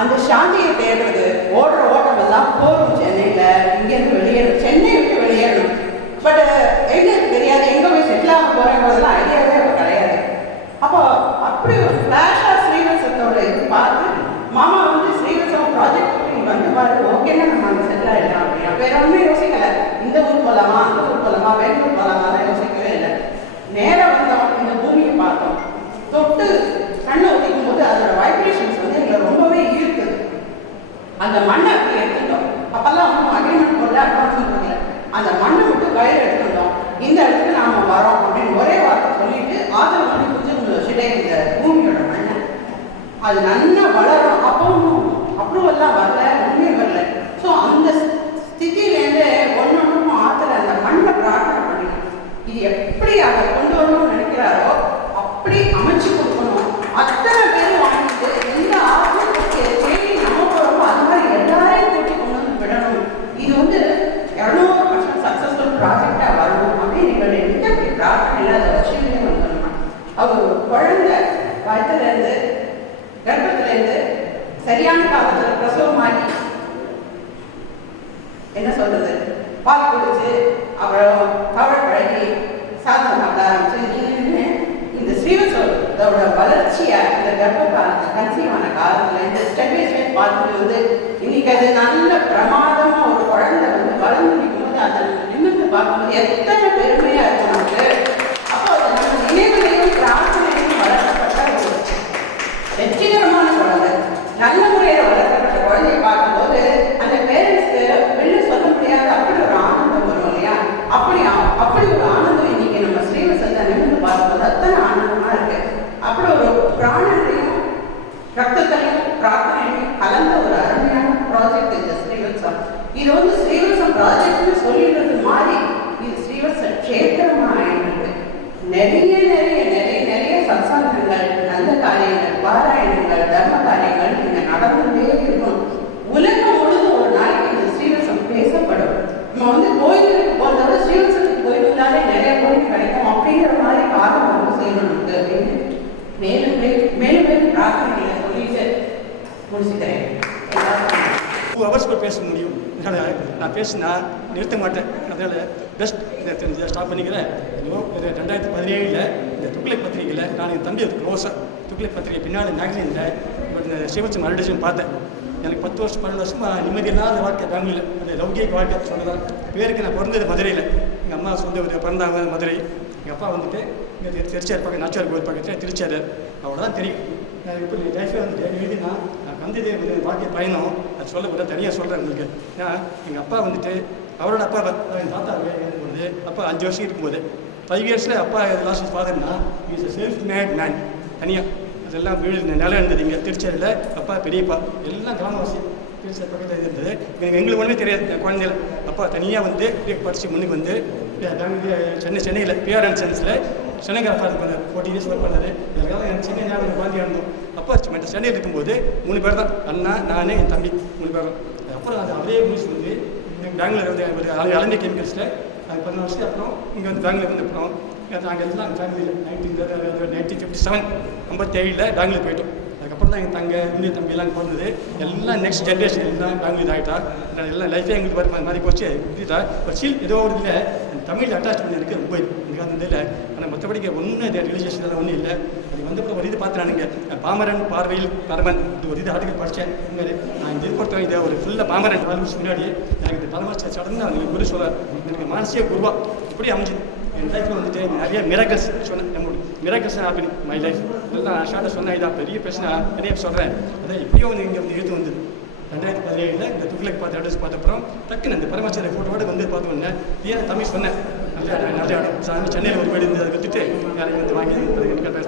அந்த சாந்தியை தேடுறது, ஓடுற ஓட்டம் எல்லாம் போகும் சென்னையில். அந்த மண்ணை அப்படி எடுத்துட்டோம். அப்பெல்லாம் ஒன்றும் அக்ரிமெண்ட் போடல, அட்வான்ஸ் பண்ணல. அந்த மண்ணை மட்டும் கையில் எடுத்துட்டோம். இந்த இடத்துக்கு நாம வரோம் அப்படின்னு ஒரே வார்த்தை சொல்லிட்டு ஆதரவு பண்ணி கொஞ்சம் சிலை இந்த பூமியோட மண்ணை அது நல்லா வளரும். அப்பவும் அப்ரூவல்லாம் வரல, ஒன்றுமே வரல. ஸோ அந்த ஸ்திதியிலேருந்து ஒன்னொன்றும் ஆத்தர் அந்த மண்ணை பிரார்த்தனை பண்ணிக்கணும். இது எப்படி அதை கொண்டு வரணும்னு நினைக்கிறாரோ அப்படி அமைச்சு கொடுக்கணும். அத்தனை பேரும் வாங்கிட்டு எந்த ஆர்வம் தேடி நம்ம போகிறோமோ அது மாதிரி எல்லாரையும் கூட்டி கொண்டு வந்து விடணும். இது வந்து 200% சக்ஸஸ்ஃபுல் ப்ராஜெக்டாக வரணும் அப்படின்னு எங்களுடைய மிகப்பெரிய பிரார்த்தனை இல்லாத விஷயமே வந்துடணும். அவர் குழந்தை வயதுலேருந்து கர்ப்பத்திலேருந்து சரியான காலத்தில் பிரசவமாகி என்ன சொல்றது பால் குடிச்சு அப்புறம் தவழ் பழகி சாதனை பண்ண ஆரம்பிச்சு இந்த ஸ்ரீவசோட வளர்ச்சியை இந்த கர்ப்ப காலத்தில் கன்சீவான காலத்தில் இந்த ஸ்டெப் பை ஸ்டெப் பார்த்துட்டு வந்து இன்னைக்கு அது நல்ல பிரமாதமா ஒரு குழந்தை வந்து வளர்ந்து நிற்கும்போது அதை நிமிர்ந்து பார்க்கும்போது எத்தனை பெருமையா இருக்கும் நமக்கு. அப்போ அது நம்ம நினைவுலையும் பிரார்த்தனையும் வளர்க்கப்பட்ட ஒரு வெற்றிகரமான குழந்தை, நல்ல முறையில் வளர்க்கப்பட்ட குழந்தையை பார்க்கும்போது அந்த பேரண்ட்ஸ்க்கு வெளில சொல்ல முடியாத அப்படி ஒரு ஆனந்தம் வரும் இல்லையா? அப்படி ஒரு ஆனந்தம் இன்னைக்கு நம்ம ஸ்ரீவசத்தை நிமிர்ந்து பார்க்கும்போது அத்தனை ஆனந்தமா இருக்கு. அப்படி ஒரு பிராணத்தையும் ரத்தத்தையும் பிரார்த்தனையும் கலந்த ஒரு அருமையான ப்ராஜெக்ட் இந்த ஸ்ரீவத்சம். இது வந்து ஸ்ரீவத்சம் ப்ராஜெக்ட்னு சொல்லிடுறது மாதிரி இது ஸ்ரீவத்ச கஷேத்திரமா ஆயிடுது. நிறைய நிறைய நிறைய நிறைய சத்சங்கங்கள், நல்ல காரியங்கள், பாராயணங்கள், தர்ம காரியங்கள் இங்க நடந்துட்டே இருக்கும். உலகம் முழுதும் ஒரு நாளைக்கு இந்த ஸ்ரீவத்சம் பேசப்படும். நம்ம வந்து கோயிலுக்கு போகிறத ஸ்ரீவத்சத்துக்கு கோயிலுக்குள்ளாலே நிறைய கோயில் கிடைக்கும் அப்படிங்கிற மாதிரி காலம் வந்து செய்யணும் நமக்கு அப்படின்னு மேலும் மேலும் பிரார்த்தனைகளை சொல்லிட்டு முடிச்சுக்கிறேன். 2 hours பேச முடியும். நான் பேசினா நிறுத்த மாட்டேன். அதனால் பெஸ்ட் இதை ஸ்டாப் பண்ணிக்கிறேன். 2017 இந்த துக்ளக் பத்திரிகையில் நான் என் தம்பி க்ளோஸாக துக்ளக் பத்திரிகை பின்னால் மேக்சினில் இந்த சிவச்சம் மறுடிஷன் பார்த்தேன். எனக்கு 10 வருஷம் 12 வருஷமாக நிம்மதி இல்லாத வாழ்க்கை பெங்களூரில், அந்த லௌகிக வாழ்க்கை சொல்லலாம். பேருக்கு நான் பிறந்தது மதுரையில், எங்கள் அம்மா சொந்த பிறந்தாங்க மதுரை. எங்கள் அப்பா வந்துட்டு இங்கே திருச்சியார் பக்கம் நாச்சியார் கோயில் பக்கத்தில் திருச்சியார். அவ்வளோதான் தெரியும். நான் இப்போ லைஃபே வந்துட்டு எழுதினா நான் வந்ததே வந்து வாழ்க்கை பயணம் அது சொல்லக்கூட தனியாக சொல்கிறேன் உங்களுக்கு. ஏன்னா எங்கள் அப்பா வந்துட்டு அவரோட அப்பா என் தாத்தா இருக்கும்போது அப்பா 5 வருஷம் இருக்கும்போது 5 இயர்ஸில் அப்பா லாஸ்ட் ஃபாதர்னா is a self made man. தனியாக அதெல்லாம் வீடு நிலம் இருந்தது இங்கே திருச்சியில். அப்பா பெரியப்பா எல்லாம் கிராமவாசி திருச்சி பக்கத்தில் இருந்தது. எங்களுக்கு ஒன்றுமே தெரியாது குழந்தைகள். அப்பா தனியாக வந்து படித்து முன்னுக்கு வந்து சென்னையில் பிஆர் அண்ட் சன்ஸில் சென்னைக்காரர் பண்ணார். 14 years ஒர்க் பண்ணார். அதுக்காக எனக்கு சென்னை ஞாபகம் குழந்தையாக இருந்தோம். அப்பா சென்னையில் இருக்கும்போது 3 பேர் தான், அண்ணா நான் என் தம்பி 3 பேர் தான். அப்புறம் அது அதே நியூஸ் வந்து பெங்களூர் வந்து ஒரு அலம்பி கெமிக்கல்ஸில் அது 14 வருஷத்துக்கு அப்புறம் இங்கே வந்து பெங்களூர் வந்து அப்புறம் நாங்கள் எல்லாம் ஃபேமிலியில் 1957 பெங்களூர் போயிட்டோம். அதுக்கப்புறம் தான் எங்கள் தம்பியெல்லாம் பிறந்தது. எல்லாம் நெக்ஸ்ட் ஜென்ரேஷன் எல்லாம் பெங்களூர் ஆகிட்டா. எல்லாம் லைஃபே எங்களுக்கு மாதிரி போச்சு. புரியுதா? ஒரு சீல் ஏதோ ஒரு இதில் தமிழ் அட்டாச் பண்ணி இருக்குது ரொம்ப எனக்கு அந்த இதில். ஆனால் மற்றபடிக்கு ஒன்றும் இது ரிலீஜியஸ் இதெல்லாம் ஒன்றும் இல்லை. அது வந்து ஒரு இது பார்த்துனானுங்க பாமரன் பார்வையில் பரமன் இது ஒரு இது ஆர்டிகல் படித்தேன். நான் இந்த இது பொறுத்தவரை இதை ஒரு ஃபுல்லாக பாமரன் 4 வருஷம் முன்னாடி எனக்கு இந்த பரம சடங்கு எனக்கு குரு சொல்கிறார். எனக்கு மானசிய குருவா இப்படி அமைஞ்சு என் லைஃப்பில் வந்துட்டு நிறைய மிராக்கிள்ஸ் சொன்னேன். நம்மளுடைய மிராக்கிள்ஸ் ஹேப்பனிங் மை லைஃப் இதெல்லாம் நான் ஷார்ட்டாக சொன்னேன். இதான் பெரிய பிரச்சனை நிறைய சொல்கிறேன். அதான் இப்படியோ வந்து இங்கே வந்து இழுத்து வந்தது 2017 இந்த துக்ளக் பார்த்து அட்ரஸ் பார்த்த அப்புறம் டக்குன்னு அந்த பரமாச்சாரிய ஃபோட்டோவோடு வந்து பார்த்தோன்னே ஏன் தமிழ் சொன்னேன். நல்ல இடம் சென்னையில் ஒரு வீடு இருந்து அதை விட்டுட்டு யாரையும் வந்து வாங்கி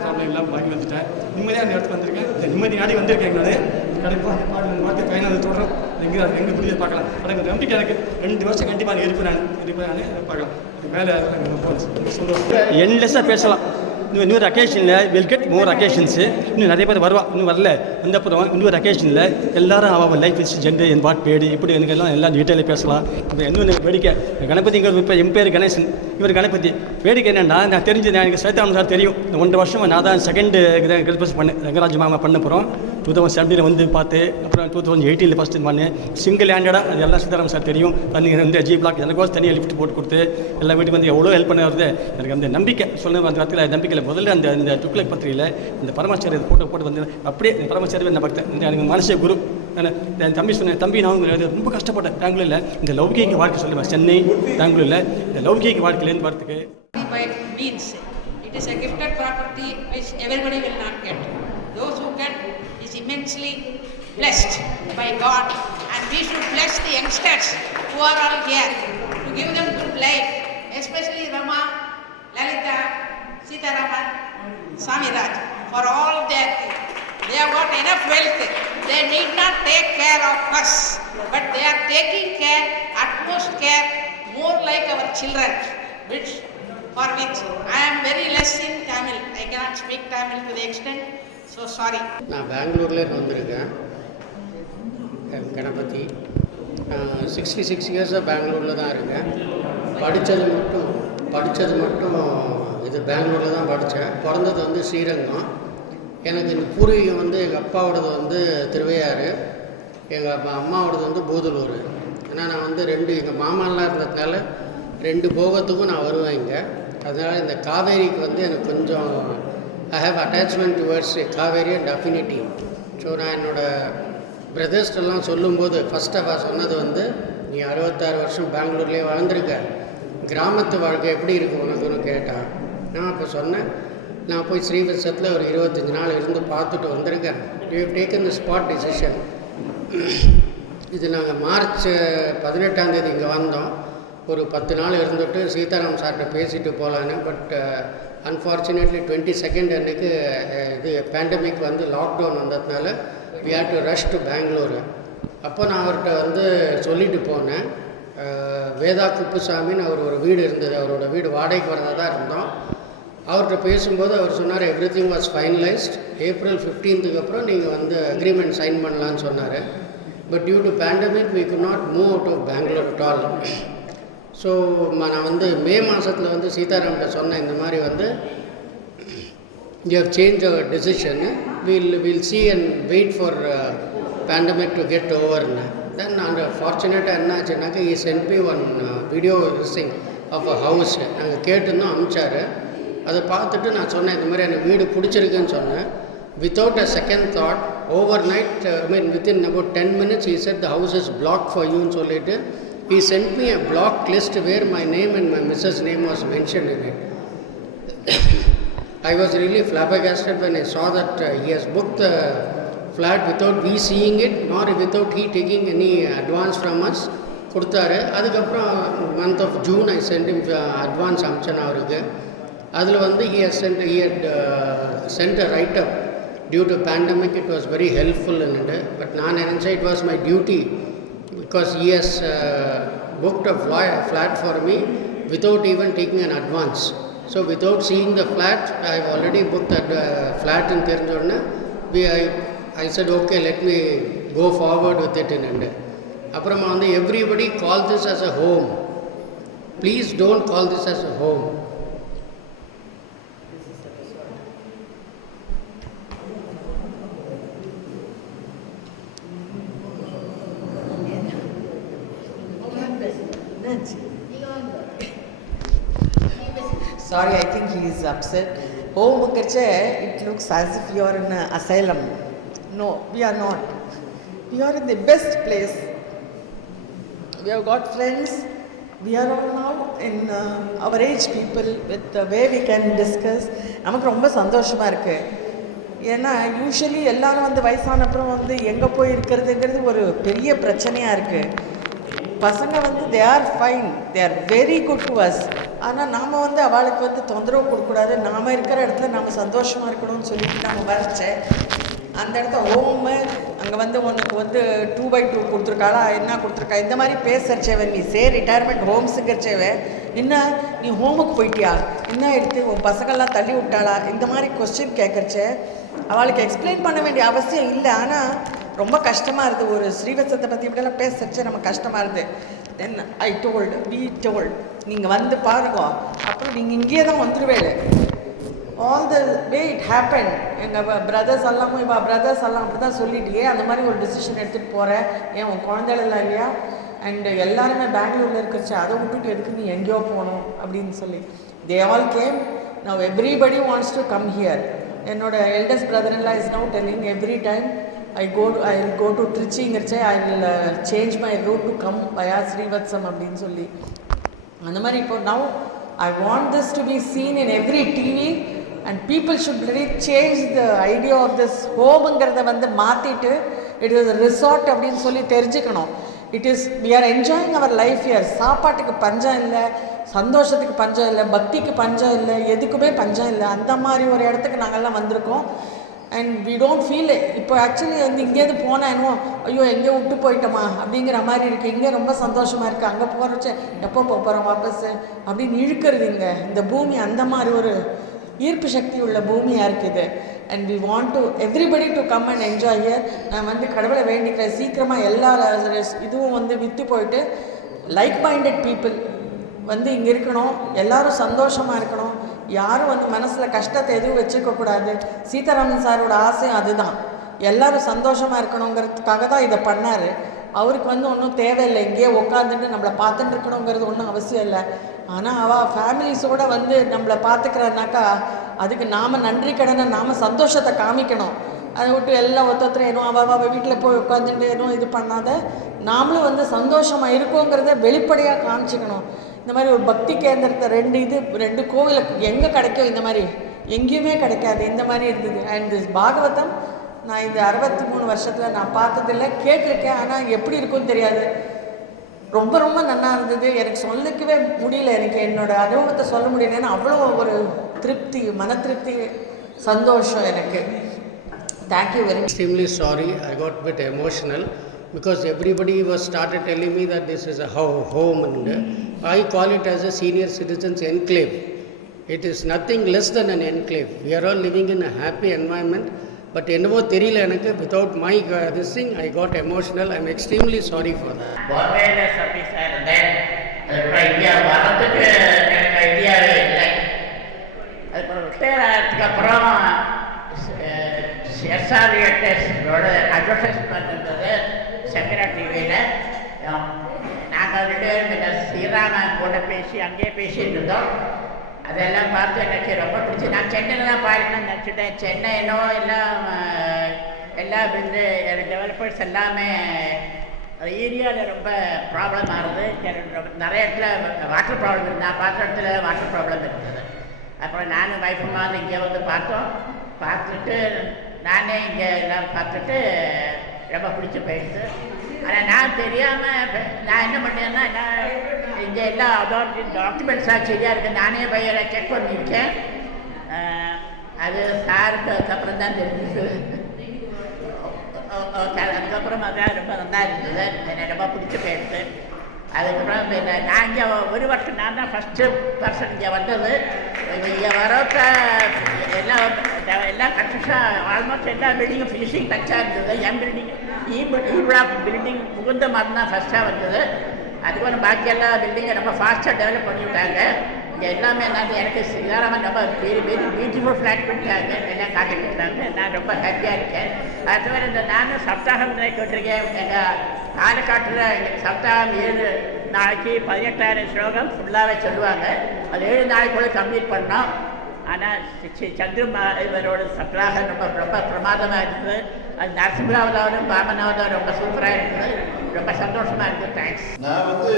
ப்ராப்ளம் இல்லாமல் வாங்கி வந்துட்டேன். நிம்மதியாக அந்த இடத்துக்கு வந்திருக்கேன். இந்த நிம்மதி நாடி வந்திருக்கேன். நான் கண்டிப்பாக பாடல் வாழ்க்கை பயணம் தொடரும். எங்கே முடிஞ்சு பார்க்கலாம். ஆனால் நம்பிக்கை எனக்கு 2 வருஷம் கண்டிப்பாக இருப்பேன் நான் பார்க்கலாம். மேலே சந்தோஷம் என்லெஸ்ஸாக பேசலாம். இன்னொரு அக்கேஷனில் வில் கெட் மோர் அக்கேஷன்ஸு. இன்னும் நிறைய பேர் வருவா, இன்னும் வரல. அந்த அப்புறம் இன்னொரு அக்கேஷனில் எல்லாரும் அவள் லைஃப் இஸ் ஜென்டர் என் பாட் பேடி இப்படி எனக்கு எல்லாம் டீட்டெயிலாக பேசலாம். அப்புறம் இன்னொன்று வேடிக்கை கணபதிங்கிற இப்போ என் பேர் கணேசன், இவர் கணபதி. வேடிக்கை என்னென்னா நான் தெரிஞ்சு எனக்கு சைத்தாமன் சார் தெரியும். இந்த 1.5 வருஷமாக நான் தான் செகண்ட் கிறிஸ்மஸ் பண்ணேன். ரங்கராஜ் மாமா பண்ண போகிறோம். 2017 வந்து பார்த்து அப்புறம் 2018 ஃபஸ்ட்டு பண்ணேன். சிங்கிள் ஹேண்டடாக அது எல்லாம் சீதாராம் சார் தெரியும். தண்ணி வந்து ஜி பிளாக் எனக்கோஸ் தனியாக லிஃப்ட் போட்டு கொடுத்து எல்லா வீட்டுக்கு வந்து எவ்வளோ ஹெல்ப் பண்ண வருது. எனக்கு அந்த நம்பிக்கை சொல்லுங்கள். அந்த இடத்துல நம்பிக்கையில் முதல்ல அந்த துக்ளக் பத்திரிகையில் இந்த பரமாச்சாரிய போட்டு வந்து அப்படியே பரமாச்சாரிய நான் பார்த்தேன். எனக்கு மனசே குரு. என் தம்பி சொன்னேன், தம்பி நான் ரொம்ப கஷ்டப்பட்டேன் பெங்களூரில். இந்த லௌகிக வாழ்க்கை சொல்லுவேன். சென்னை பெங்களூரில் இந்த லௌகிக வாழ்க்கையிலேருந்து வரத்துக்கு It is a gifted property which everybody will not get. Those who get is immensely blessed by God and we should bless the youngsters who are all here to give them good life, especially Rama, Lalita, Sitaraman, Samiraj, for all their things. They have got enough wealth. They need not take care of us, but they are taking care, utmost care, more like our children, for which I am very less in Tamil. I cannot speak Tamil to the extent, so sorry. நான் பெங்களூர்லேருந்து வந்திருக்கேன். கணபதி 66 இயர்ஸாக பெங்களூரில் தான் இருக்கேன். படித்தது மட்டும் இது பெங்களூரில் தான் படித்தேன். பிறந்தது வந்து ஸ்ரீரங்கம். எனக்கு இந்த பூர்வீகம் வந்து எங்கள் அப்பாவோடது வந்து திருவையாறு, எங்கள் அம்மாவோடது வந்து பூதலூர். ஏன்னா நான் வந்து எங்கள் மாமாலாம் இருந்ததுனால 2 போகத்துக்கும் நான் வருவேன் இங்கே. அதனால் இந்த காவேரிக்கு வந்து எனக்கு கொஞ்சம் I have attachment towards Kaveri and affinity. So நான் என்னோடய பிரதர்ஸ்டெல்லாம் சொல்லும்போது ஃபஸ்ட் ஆஃப் ஆல் சொன்னது வந்து, நீ 66 வருஷம் பெங்களூர்லேயே வாழ்ந்துருக்க, கிராமத்து வாழ்க்கை எப்படி இருக்குது உனக்குன்னு கேட்டான். நான் அப்போ சொன்னேன், நான் போய் ஸ்ரீவத்சத்தில் ஒரு 25 நாள் இருந்து பார்த்துட்டு வந்திருக்கேன். You have taken the spot decision. இது நாங்கள் மார்ச் 18ஆம் தேதி இங்கே வந்தோம். ஒரு 10 நாள் இருந்துட்டு சீதாராம் சார்கிட்ட பேசிட்டு போகலான்னு. பட் அன்ஃபார்ச்சுனேட்லி 22nd அன்றைக்கு இது பேண்டமிக் வந்து லாக்டவுன் வந்ததுனால we had to rush to Bangalore. அப்போ நான் அவர்கிட்ட வந்து சொல்லிட்டு போனேன். வேதா குப்புசாமின்னு அவர் ஒரு வீடு இருந்தது, அவரோட வீடு வாடகைக்கு வரதாக தான் இருந்தோம். அவர்கிட்ட பேசும்போது அவர் சொன்னார், everything was finalised, April 15th அப்புறம் நீங்கள் வந்து அக்ரிமெண்ட் சைன் பண்ணலான்னு சொன்னார். But due to pandemic we could not move out of Bangalore at all. So நான் வந்து மே மாதத்தில் வந்து சீதாராம்கிட்ட சொன்னேன், இந்த மாதிரி வந்து you have changed our decision, we'll see and wait for pandemic to get over. Then unfortunately என்னாச்சுன்னாக்கா he sent me one video of a house. நாங்கள் கேட்டுருந்தோம், அனுப்பிச்சாரு. அதை பார்த்துட்டு நான் சொன்னேன், இந்த மாதிரி எனக்கு வீடு பிடிச்சிருக்குன்னு சொன்னேன். Without a second thought, overnight, within about 10 minutes, he said the house is blocked for you ன்னு சொல்லிட்டு he sent me a blocked list where my name and my Mrs. name was mentioned in it. I was really flabbergasted when I saw that he has booked the flat without we seeing it, nor without he taking any advance from us. கொடுத்தாரு. அதுக்கப்புறம் month of June I sent him advance அமிச்சேன் அவருக்கு. அதில் வந்து he had sent a write-up. Due to pandemic it was very helpful in it. But நான் நினச்சேன் it was my duty because he has booked a flat for me without even taking an advance. So without seeing the flat, I have already booked that flat in தெரிஞ்சோடனே I said okay, let me go forward with it in it. அப்புறமா வந்து everybody call this as a home. Please don't call this as a home. Sorry, I think he is upset. Home, it looks as if you are in an asylum. No, we are not. We are in the best place. We have got friends. We are all now in our age people with the way we can discuss. நமக்கு ரொம்ப சந்தோஷமாக இருக்குது. ஏன்னா usually எல்லாரும் வந்து வயசான அப்புறம் வந்து எங்கே போய் இருக்கிறதுங்கிறது ஒரு பெரிய பிரச்சனையாக இருக்குது. பசங்க வந்து they are fine, they are very good to us. ஆனால் நாம் வந்து அவளுக்கு வந்து தொந்தரவு கொடுக்கக்கூடாது, நாம் இருக்கிற இடத்துல நம்ம சந்தோஷமாக இருக்கணும்னு சொல்லிட்டு நம்ம வரைச்சேன். அந்த இடத்த ஹோமு அங்கே வந்து உனக்கு வந்து 2x2 கொடுத்துருக்காளா, என்ன கொடுத்துருக்கா, இந்த மாதிரி பேசுறச்சேவன் நீ ரிட்டையர்மெண்ட் ஹோம்ஸுங்கிறச்சேவே, என்ன நீ ஹோமுக்கு போயிட்டியா, என்ன எடுத்து உன் பசங்கள்லாம் தள்ளி விட்டாளா, இந்த மாதிரி கொஸ்டின் கேட்குறச்சே அவளுக்கு எக்ஸ்பிளைன் பண்ண வேண்டிய அவசியம் இல்லை. ஆனால் ரொம்ப கஷ்டமாக இருக்குது. ஒரு ஸ்ரீவத்சத்தை பற்றி இப்படியெல்லாம் பேசுறச்சே நம்ம கஷ்டமாக இருக்குது. Then I told, we told, நீங்கள் வந்து பாருங்க, அப்புறம் நீங்கள் இங்கேயே தான் வந்துடுவேடு. All the way it happen. எங்கள் பிரதர்ஸ் எல்லாமும் பிரதர்ஸ் எல்லாம் அப்படி தான் சொல்லிட்டியே, அந்த மாதிரி ஒரு டிசிஷன் எடுத்துகிட்டு போகிறேன், ஏன் உன் குழந்தைகள் இல்லையா, அண்டு எல்லாருமே பெங்களூரில் இருக்கிறச்சு, அதை விட்டுட்டு எதுக்கு நீ எங்கேயோ போகணும் அப்படின்னு சொல்லி they all came. Now everybody wants to come here. என்னோட eldest brother in law is now telling every time I will go to Trichyங்கிறச்சே I will change my route to come via Srivatsam அப்படின்னு சொல்லி அந்த மாதிரி. இப்போ now I want this to be seen in every TV and people should really change the idea of this homeங்கிறத வந்து மாற்றிட்டு it is resort அப்படின்னு சொல்லி தெரிஞ்சுக்கணும். It is we are enjoying our life year. சாப்பாட்டுக்கு பஞ்சம் இல்லை, சந்தோஷத்துக்கு பஞ்சம் இல்லை, பக்திக்கு பஞ்சம் இல்லை, எதுக்குமே பஞ்சம் இல்லை. அந்த மாதிரி ஒரு இடத்துக்கு நாங்கள்லாம் வந்திருக்கோம். அண்ட் வி டோன்ட் ஃபீல் இப்போ ஆக்சுவலி வந்து இங்கேருந்து போனால் என்னவோ ஐயோ எங்கேயோ விட்டு போயிட்டோமா அப்படிங்கிற மாதிரி இருக்குது. இங்கே ரொம்ப சந்தோஷமாக இருக்குது. அங்கே போகிறச்ச எப்போ போகிறோம் வாபஸ் அப்படின்னு இழுக்கிறது இந்த பூமி. அந்த மாதிரி ஒரு ஈர்ப்பு சக்தி உள்ள பூமியாக இருக்குது. And we want to everybody to come and enjoy here. நான் வந்து கடவுளை வேண்டிக்கிறேன், சீக்கிரமாக எல்லா இதுவும் வந்து விற்று போயிட்டு லைக் மைண்டட் பீப்புள் வந்து இங்கே இருக்கணும், எல்லோரும் சந்தோஷமாக இருக்கணும், யாரும் வந்து மனசில் கஷ்டத்தை எதுவும் வச்சுக்கக்கூடாது. சீதாராமன் சாரோட ஆசையும் அதுதான், எல்லோரும் சந்தோஷமாக இருக்கணுங்கிறதுக்காக தான் இதை பண்ணார். அவருக்கு வந்து ஒன்றும் தேவையில்லை, இங்கேயே உட்காந்துட்டு நம்மளை பார்த்துட்டு இருக்கணுங்கிறது ஒன்றும் அவசியம் இல்லை. ஆனால் அவள் ஃபேமிலிஸோடு வந்து நம்மளை பார்த்துக்கிறனாக்கா அதுக்கு நாம் நன்றி கடனை நாம் சந்தோஷத்தை காமிக்கணும். அதை விட்டு எல்லாம் ஒருத்தர் ஏனோ அவள் வீட்டில் போய் உட்காந்துட்டு ஏனோ இது பண்ணாத, நாமளும் வந்து சந்தோஷமாக இருக்கோங்கிறத வெளிப்படையாக காமிச்சிக்கணும். இந்த மாதிரி ஒரு பக்தி கேந்திரத்தை ரெண்டு கோவிலுக்கு எங்கே கிடைக்கும், இந்த மாதிரி எங்கேயுமே கிடைக்காது. இந்த மாதிரி இருந்தது. அண்ட் திஸ் பாகவதம் நான் இந்த 63 வருஷத்தில் நான் பார்த்ததில்லை, கேட்டிருக்கேன். ஆனால் எப்படி இருக்குன்னு தெரியாது. ரொம்ப ரொம்ப நல்லா இருந்தது. எனக்கு சொல்லிக்கவே முடியல, எனக்கு என்னோடய அனுபவத்தை சொல்ல முடியல. ஏன்னா அவ்வளோ ஒரு திருப்தி, மன திருப்தி, சந்தோஷம் எனக்கு. Thank you very much. Extremely sorry, I got a bit emotional because everybody was started telling me that this is a home and I call it as a senior citizens enclave. It is nothing less than an enclave. We are all living in a happy environment. But என்னவோ தெரியல எனக்கு, without my this thing I got emotional. I am extremely sorry for that. பாம்பேல சர்வீஸாக இருந்தேன். அதுக்கப்புறம் India வரதுக்கு எனக்கு ஐடியாவே இல்லை. அதுக்கப்புறம் ரிட்டையர் ஆகிறதுக்கு அப்புறம் எஸ்ஆர்ஏட்டோட அட்வர்டைஸ்மெண்ட் இருந்தது செமினா டிவியில். நாங்கள் 2 பேரும் ஸ்ரீராமன் கூட பேசி அங்கேயே பேசிட்டு இருந்தோம். அதெல்லாம் பார்த்து எனக்கு ரொம்ப பிடிச்சி. நான் சென்னையில் தான் பாருங்கன்னு நினச்சிட்டேன். சென்னையிலோ எல்லாம் வந்து டெவலப்பர்ஸ் எல்லாமே ஏரியாவில் ரொம்ப ப்ராப்ளம் ஆகுது. நிறைய இடத்துல வாட்டர் ப்ராப்ளம் இருக்குது. நான் பார்த்த இடத்துல வாட்டர் ப்ராப்ளம் இருந்தது. அப்புறம் நானும் வைஃபுமா வந்து இங்கே வந்து பார்த்தோம். பார்த்துட்டு நானே இங்கே எல்லாம் பார்த்துட்டு ரொம்ப பிடிச்சி போயிடுது. ஆனால் நான் தெரியாமல் நான் என்ன பண்ணேன்னா, நான் இங்கே எல்லா அதாரிட்டி டாக்குமெண்ட்ஸாக சரியாக இருக்குது. நானே போய் செக் பண்ணியிருக்கேன். அது சாருக்கு அதுக்கப்புறம் தான் தெரிஞ்சுது. அதுக்கப்புறம் அதான் ரொம்ப நல்லா இருந்தது. எனக்கு ரொம்ப பிடிச்சி போயிடுது. அதுக்கப்புறம் நான் இங்கே 1 வருஷம் நான் தான் ஃபஸ்ட்டு பர்சன் இங்கே வந்தது. இங்கே வரப்ப எல்லா கன்ஸ்ட்ரக்ஷன் ஆல்மோஸ்ட் எல்லா பில்டிங்கும் ஃபினிஷிங் டச்சாக இருந்தது. என் பில்டிங் பிளாக் பில்டிங் முகுந்த மாதிரி தான் ஃபஸ்ட்டாக வந்தது. அதுக்கப்புறம் பாக்கி எல்லா பில்டிங்கை ரொம்ப ஃபாஸ்ட்டாக டெவலப் பண்ணிவிட்டாங்க. இங்கே எல்லாமே எனக்கு சிதாராமன் ரொம்ப பியூட்டிஃபுல் ஃப்ளாட் பண்ணிட்டாங்க, எல்லாம் காட்டிக்கிட்டாங்க. நான் ரொம்ப ஹாப்பியாக இருக்கேன். அது தவிர நானும் சப்தாகம் கேட்டிருக்கேன். எங்கள் பாலக்காட்டில் சப்தாகம் 7 நாளைக்கு 18,000 ஸ்லோகம் ஃபுல்லாகவே சொல்லுவாங்க. அது 7 நாளைக்குள்ளே கம்ப்ளீட் பண்ணோம். ஆனால் இவரோட சப்தாகம் ரொம்ப பிரமாதமாக இருந்தது. அது நரசிம்மாவதாவும் பாமனாவதாவும் ரொம்ப சூப்பராக இருந்தது. ரொம்ப சந்தோஷமாக இருக்குது. தேங்க்ஸ். நான் வந்து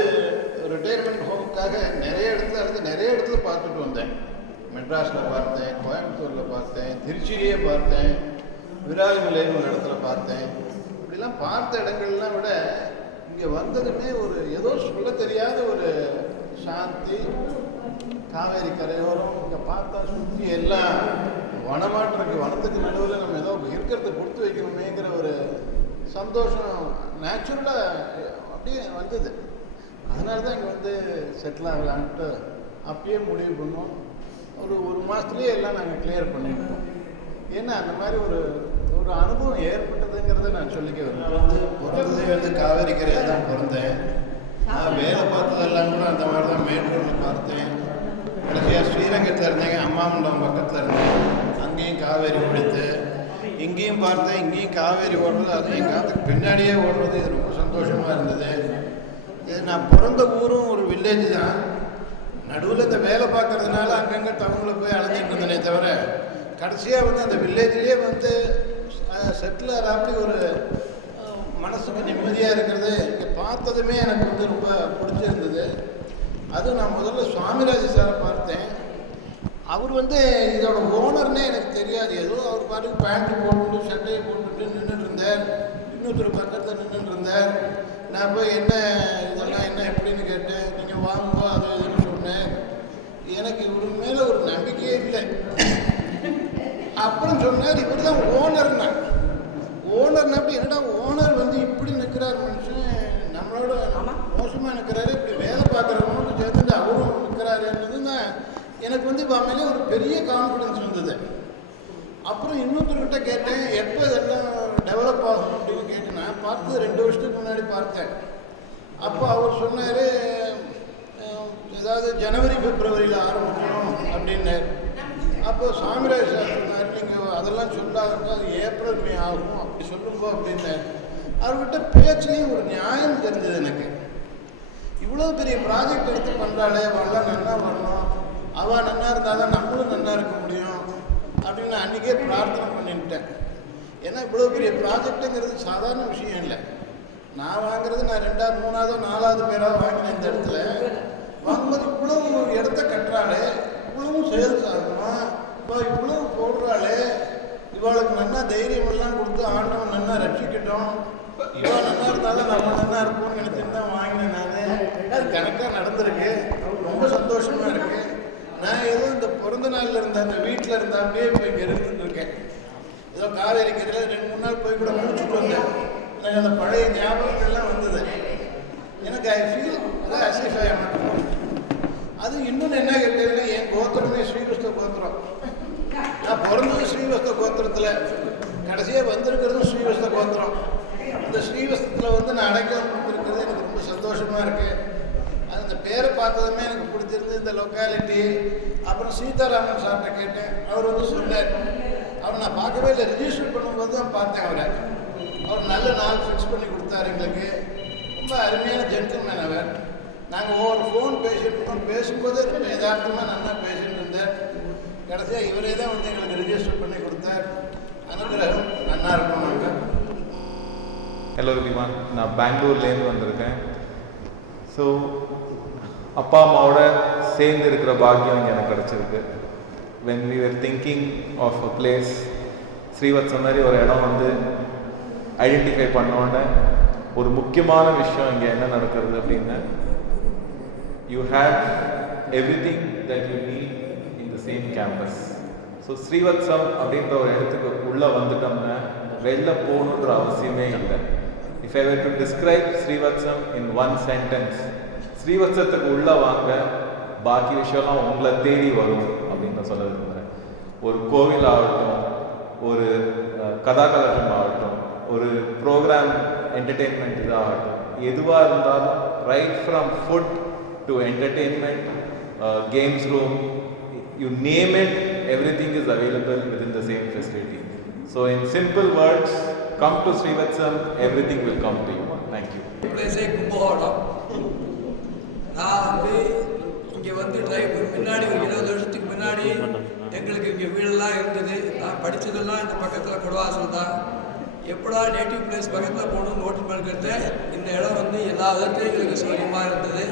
ரிட்டையர்மெண்ட் ஹோமுக்காக நிறைய இடத்துல பார்த்துட்டு வந்தேன். மெட்ராஸில் பார்த்தேன், கோயம்புத்தூரில் பார்த்தேன், திருச்சியிலேயே பார்த்தேன், விராலிமலைன்னு ஒரு இடத்துல பார்த்தேன். இப்படிலாம் பார்த்த இடங்கள்லாம் விட இங்கே வந்ததுமே ஒரு ஏதோ சொல்ல தெரியாத ஒரு சாந்தி. காவேரி கரையோரம் இங்கே பார்த்தா சுற்றி எல்லாம் வனமாட்டிருக்கு. வனத்துக்கு நடுவில் நம்ம ஏதோ இருக்கிறத கொடுத்து வைக்கணுமேங்கிற ஒரு சந்தோஷம் நேச்சுரலாக அப்படியே வந்தது. அதனால தான் இங்கே வந்து செட்டில் ஆகலான்ட்டு அப்பயே முடிவு பண்ணோம். ஒரு மாதத்துலேயே எல்லாம் நாங்கள் கிளியர் பண்ணியிருக்கோம். ஏன்னா அந்த மாதிரி ஒரு அனுபவம் ஏற்பட்டதுங்கிறத நான் சொல்லிக்க வருவேன். பிறந்ததே வந்து காவேரி கரையில் தான் பிறந்தேன். நான் வேலை பார்த்ததெல்லாம் கூட அந்த மாதிரி தான் மேட்டூரில் பார்த்தேன். கடைசியாக ஸ்ரீரங்கத்தில் இருந்தேங்க, அம்மா மண்டபம் பக்கத்தில் இருந்தேன். அங்கேயும் காவேரி பிடித்து இங்கேயும் பார்த்தேன். இங்கேயும் காவேரி ஓடுறது, அது எங்கள் காலத்துக்கு பின்னாடியே ஓடுறது. இது ரொம்ப சந்தோஷமாக இருந்தது. இது நான் பிறந்த ஊரும் ஒரு வில்லேஜ் தான். நடுவில் இந்த வேலை பார்க்கறதுனால அங்கங்கே டவுனில் போய் அலைஞ்சிட்டு இருந்தேனே தவிர கடைசியாக வந்து அந்த வில்லேஜ்லேயே வந்து செட்டில் ஆகி ஒரு மனசுக்கு நிம்மதியாக இருக்கிறது இங்கே பார்த்ததுமே எனக்கு வந்து ரொம்ப பிடிச்சிருந்தது. அதுவும் நான் முதல்ல சுவாமிராஜ் சாரை பார்த்தேன். அவர் வந்து இதோட ஓனர்னே எனக்கு தெரியாது. ஏதோ அவர் பாட்டுக்கு பேண்ட்டு போட்டுட்டு சட்டையை போட்டுட்டு நின்றுட்டு இருந்தார். இன்னொருத்தர் பக்கத்தில் நின்றுட்டு இருந்தார். நான் போய் என்ன இதெல்லாம் என்ன எப்படின்னு கேட்டேன். நீங்கள் வாங்க அது இதுன்னு சொன்னேன். எனக்கு இவர் மேலே ஒரு நம்பிக்கையே இல்லை. அப்புறம் சொன்னார், இவர் தான் ஓனர்னா. ஓனர்னா அப்படி என்னடா ஓனர் வந்து இப்படி நிற்கிறார் மனுஷன், நம்மளோட மோசமாக நிற்கிறாரு, இப்படி வேலை பார்க்குறவங்களோட சேர்ந்து அவரும் நிற்கிறாருன்றது தான் எனக்கு வந்து இப்போ மேலே ஒரு பெரிய கான்ஃபிடன்ஸ் வந்தது. அப்புறம் இன்னொருத்தர்கிட்ட கேட்டேன், எப்போ இதெல்லாம் டெவலப் ஆகும் அப்படின்னு கேட்டேன். நான் பார்த்தது 2 வருஷத்துக்கு முன்னாடி பார்த்தேன். அப்போ அவர் சொன்னார், ஏதாவது ஜனவரி பிப்ரவரியில் ஆரம்பிக்கணும் அப்படின்னாரு. அப்போ சாமிராஜ் சார் சொன்னார், நீங்கள் அதெல்லாம் சொல்லாதப்போ அது ஏப்ரல் மே ஆகும் அப்படி சொல்லுங்கோ அப்படின்னாரு. அவர்கிட்ட பேச்சுலேயும் ஒரு நியாயம் தெரிஞ்சது எனக்கு. இவ்வளோ பெரிய ப்ராஜெக்ட் எடுத்து பண்ணுறாளே, அவெல்லாம் நல்லா வரணும், அவள் நல்லா இருந்தால் தான் நம்மளும் நல்லா இருக்க முடியும் அப்படின்னு நான் அன்றைக்கே பிரார்த்தனை பண்ணிவிட்டேன். ஏன்னா இவ்வளோ பெரிய ப்ராஜெக்ட்டுங்கிறது சாதாரண விஷயம் இல்லை. நான் வாங்குறது நான் 2வது 3வது 4வது பேராவது வாங்கினேன். இந்த இடத்துல வாங்கும்போது இவ்வளோ இடத்த கட்டுறாளே, இவ்வளவும் சேல்ஸ் ஆகுமா, இப்போ இவ்வளவு போடுறாளே, இவளுக்கு நல்லா தைரியமெல்லாம் கொடுத்து ஆண்டவன் நல்லா ரட்சிக்கட்டும், இவள் நல்லா இருந்தாலும் நம்ம நல்லா இருப்போம்னு நினைச்சு தான் வாங்கினேன். நான் அது கணக்காக நடந்திருக்கு. ரொம்ப சந்தோஷமாக இருக்குது. நான் ஏதோ இந்த பிறந்த நாளில் இருந்த அந்த வீட்டில் இருந்த அப்படியே இப்போ இங்கே இருந்துருக்கேன். ஏதோ காவேரி கரையில் 2-3 நாள் போய் கூட முடிச்சுட்டு வந்தேன். எனக்கு அந்த பழைய ஞாபகங்கள்லாம் வந்தது. எனக்கு ஐ ஃபீல் அதான் அசிஃபாய மாட்டோம். அது இன்னொன்று என்ன கேட்டீங்கன்னா, என் கோத்திரமே ஸ்ரீவஸ்த கோத்திரம். நான் பிறந்தது ஸ்ரீவஸ்த கோத்திரத்தில், கடைசியாக வந்திருக்கிறதும் ஸ்ரீவஸ்த கோத்திரம். அந்த ஸ்ரீவஸ்தத்தில் வந்து நான் அடைக்கலம் கொடுத்துருக்கிறது எனக்கு ரொம்ப சந்தோஷமாக இருக்குது. அது இந்த பேரை பார்த்ததுமே எனக்கு பிடிச்சிருந்து, இந்த லொக்காலிட்டி. அப்புறம் சீதாராமன் சார்கிட்ட கேட்டேன், அவர் வந்து சொன்னார். அவர் நான் பார்க்கவே இல்லை, ரிஜிஸ்டர் பண்ணும்போது தான் பார்த்தேன் அவரை. அவர் நல்ல நாள் ஃபிக்ஸ் பண்ணி கொடுத்தாரு எங்களுக்கு. ரொம்ப அருமையான ஜென்டில்மேன் அவர். நாங்கள் ஒவ்வொரு ஃபோன் பேசிட்டு இருக்கோம், பேசும்போதே ரொம்ப யதார்த்தமாக நல்லா பேசிட்டு இருந்தேன். கடைசியாக இவரே தான் வந்து எங்களுக்கு ரிஜிஸ்டர் பண்ணி கொடுத்தார். அனுகிரகம் நல்லா இருக்கும். நாங்கள் ஹலோ எவ்ரிவான், நான் பெங்களூர்லேருந்து வந்திருக்கேன். ஸோ அப்பா அம்மாவோட சேர்ந்து இருக்கிற பாக்கியம் இங்கே எனக்கு கிடச்சிருக்கு. when we were thinking of a place, ஸ்ரீவத்சம் மாதிரி ஒரு இடம் வந்து ஐடென்டிஃபை பண்ணோன்னே ஒரு முக்கியமான விஷயம் இங்கே என்ன நடக்கிறது அப்படின்னா, you have everything that you need in the same campus. So Srivatsam அப்படின்ற ஒரு இடத்துக்கு உள்ளே வந்துட்டோம்னா வெளில போகணுன்ற அவசியமே இல்லை. If I were to describe Srivatsam in one sentence, ஸ்ரீவத்சத்துக்கு உள்ளே வாங்க, பாக்கி விஷயம்லாம் உங்களை தேடி வரும் அப்படின்னு சொல்ல விரும்புகிறேன். ஒரு கோவில் ஆகட்டும், ஒரு கதாகலகம் ஆகட்டும், ஒரு ப்ரோக்ராம் என்டர்டெயின்மெண்ட் இதாகட்டும், எதுவாக இருந்தாலும் right from food to entertainment, games room, you name it, everything is available within the same facility. So in simple words, come to Srivatsam, everything will come to you. Thank you. பிளேஸே கும்பகோணம். நான் வந்து இங்கே வந்து முன்னாடி ஒரு 20 வருஷத்துக்கு முன்னாடி எங்களுக்கு இங்கே வீடெல்லாம் இருந்தது. நான் படித்ததெல்லாம் இந்த பக்கத்தில் குடவாசல் தான். எப்படா நேட்டிவ் பிளேஸ் பக்கத்தில் போகணும்னு நோட்டு பண்ணுறது, இந்த இடம் வந்து எல்லா விதத்துலையும் எங்களுக்கு சௌகரியமாக இருந்தது.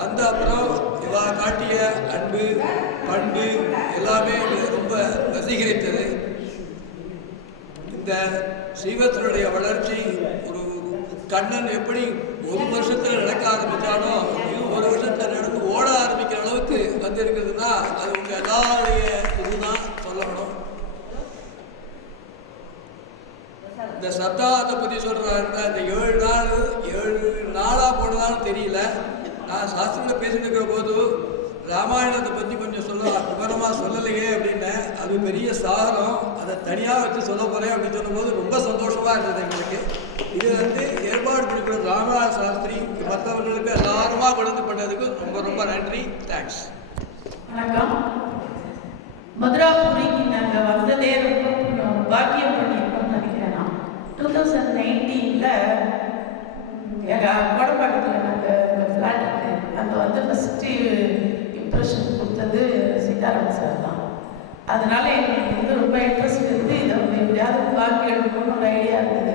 வந்த அப்புறம் இவா காட்டிய அன்பு பண்பு எல்லாமே ரொம்ப வசீகரித்தது. இந்த ஸ்ரீவத்சனுடைய வளர்ச்சி, ஒரு கண்ணன் எப்படி 1 வருஷத்தில் நடக்க ஆரம்பித்தானோ, இது 1 வருஷத்தில் நடந்து ஓட ஆரம்பிக்கிற அளவுக்கு வந்திருக்கிறதுனா அது உங்கள் எல்லாருடைய இதுதான் சொல்லணும். இந்த சப்தாகத்தை பற்றி சொல்கிறாருன்னா, இந்த 7 நாளாக போனதான்னு தெரியல. நான் சாஸ்திரத்தில் பேசிட்டு இருக்கிற போது ராமாயணத்தை பற்றி கொஞ்சம் விவரமாக சொல்லலையே அப்படின்னேன். அது பெரிய சாதனம், அதை தனியாக வச்சு சொல்ல போகிறேன் அப்படின்னு சொல்லும்போது ரொம்ப சந்தோஷமாக இருந்தது எங்களுக்கு. இது வந்து ஏற்பாடு பண்ணிக்கிற ராமராஜ் சாஸ்திரி மற்றவர்களுக்கு எல்லாருமா கொண்டு பண்ணதுக்கு ரொம்ப ரொம்ப நன்றி. தேங்க்ஸ். வணக்கம். மதுராபுரிக்கு நாங்கள் வந்ததே ரொம்ப பாக்கியம் பண்ணியிருக்கோம்னு நினைக்கிறேன். நான் 2019 எங்கள் கோடப்பாக்கத்தில் நாங்கள் ஃப்ளாட் இருக்குது. அங்கே வந்து ஃபஸ்ட்டு இம்ப்ரெஷன் கொடுத்தது சீதாராமன் சார் தான். அதனால எங்களுக்கு வந்து ரொம்ப இன்ட்ரெஸ்ட் இருந்து இதை வந்து எப்படியாவது பாக்கி எடுக்கணும்னு ஒரு ஐடியா இருந்தது.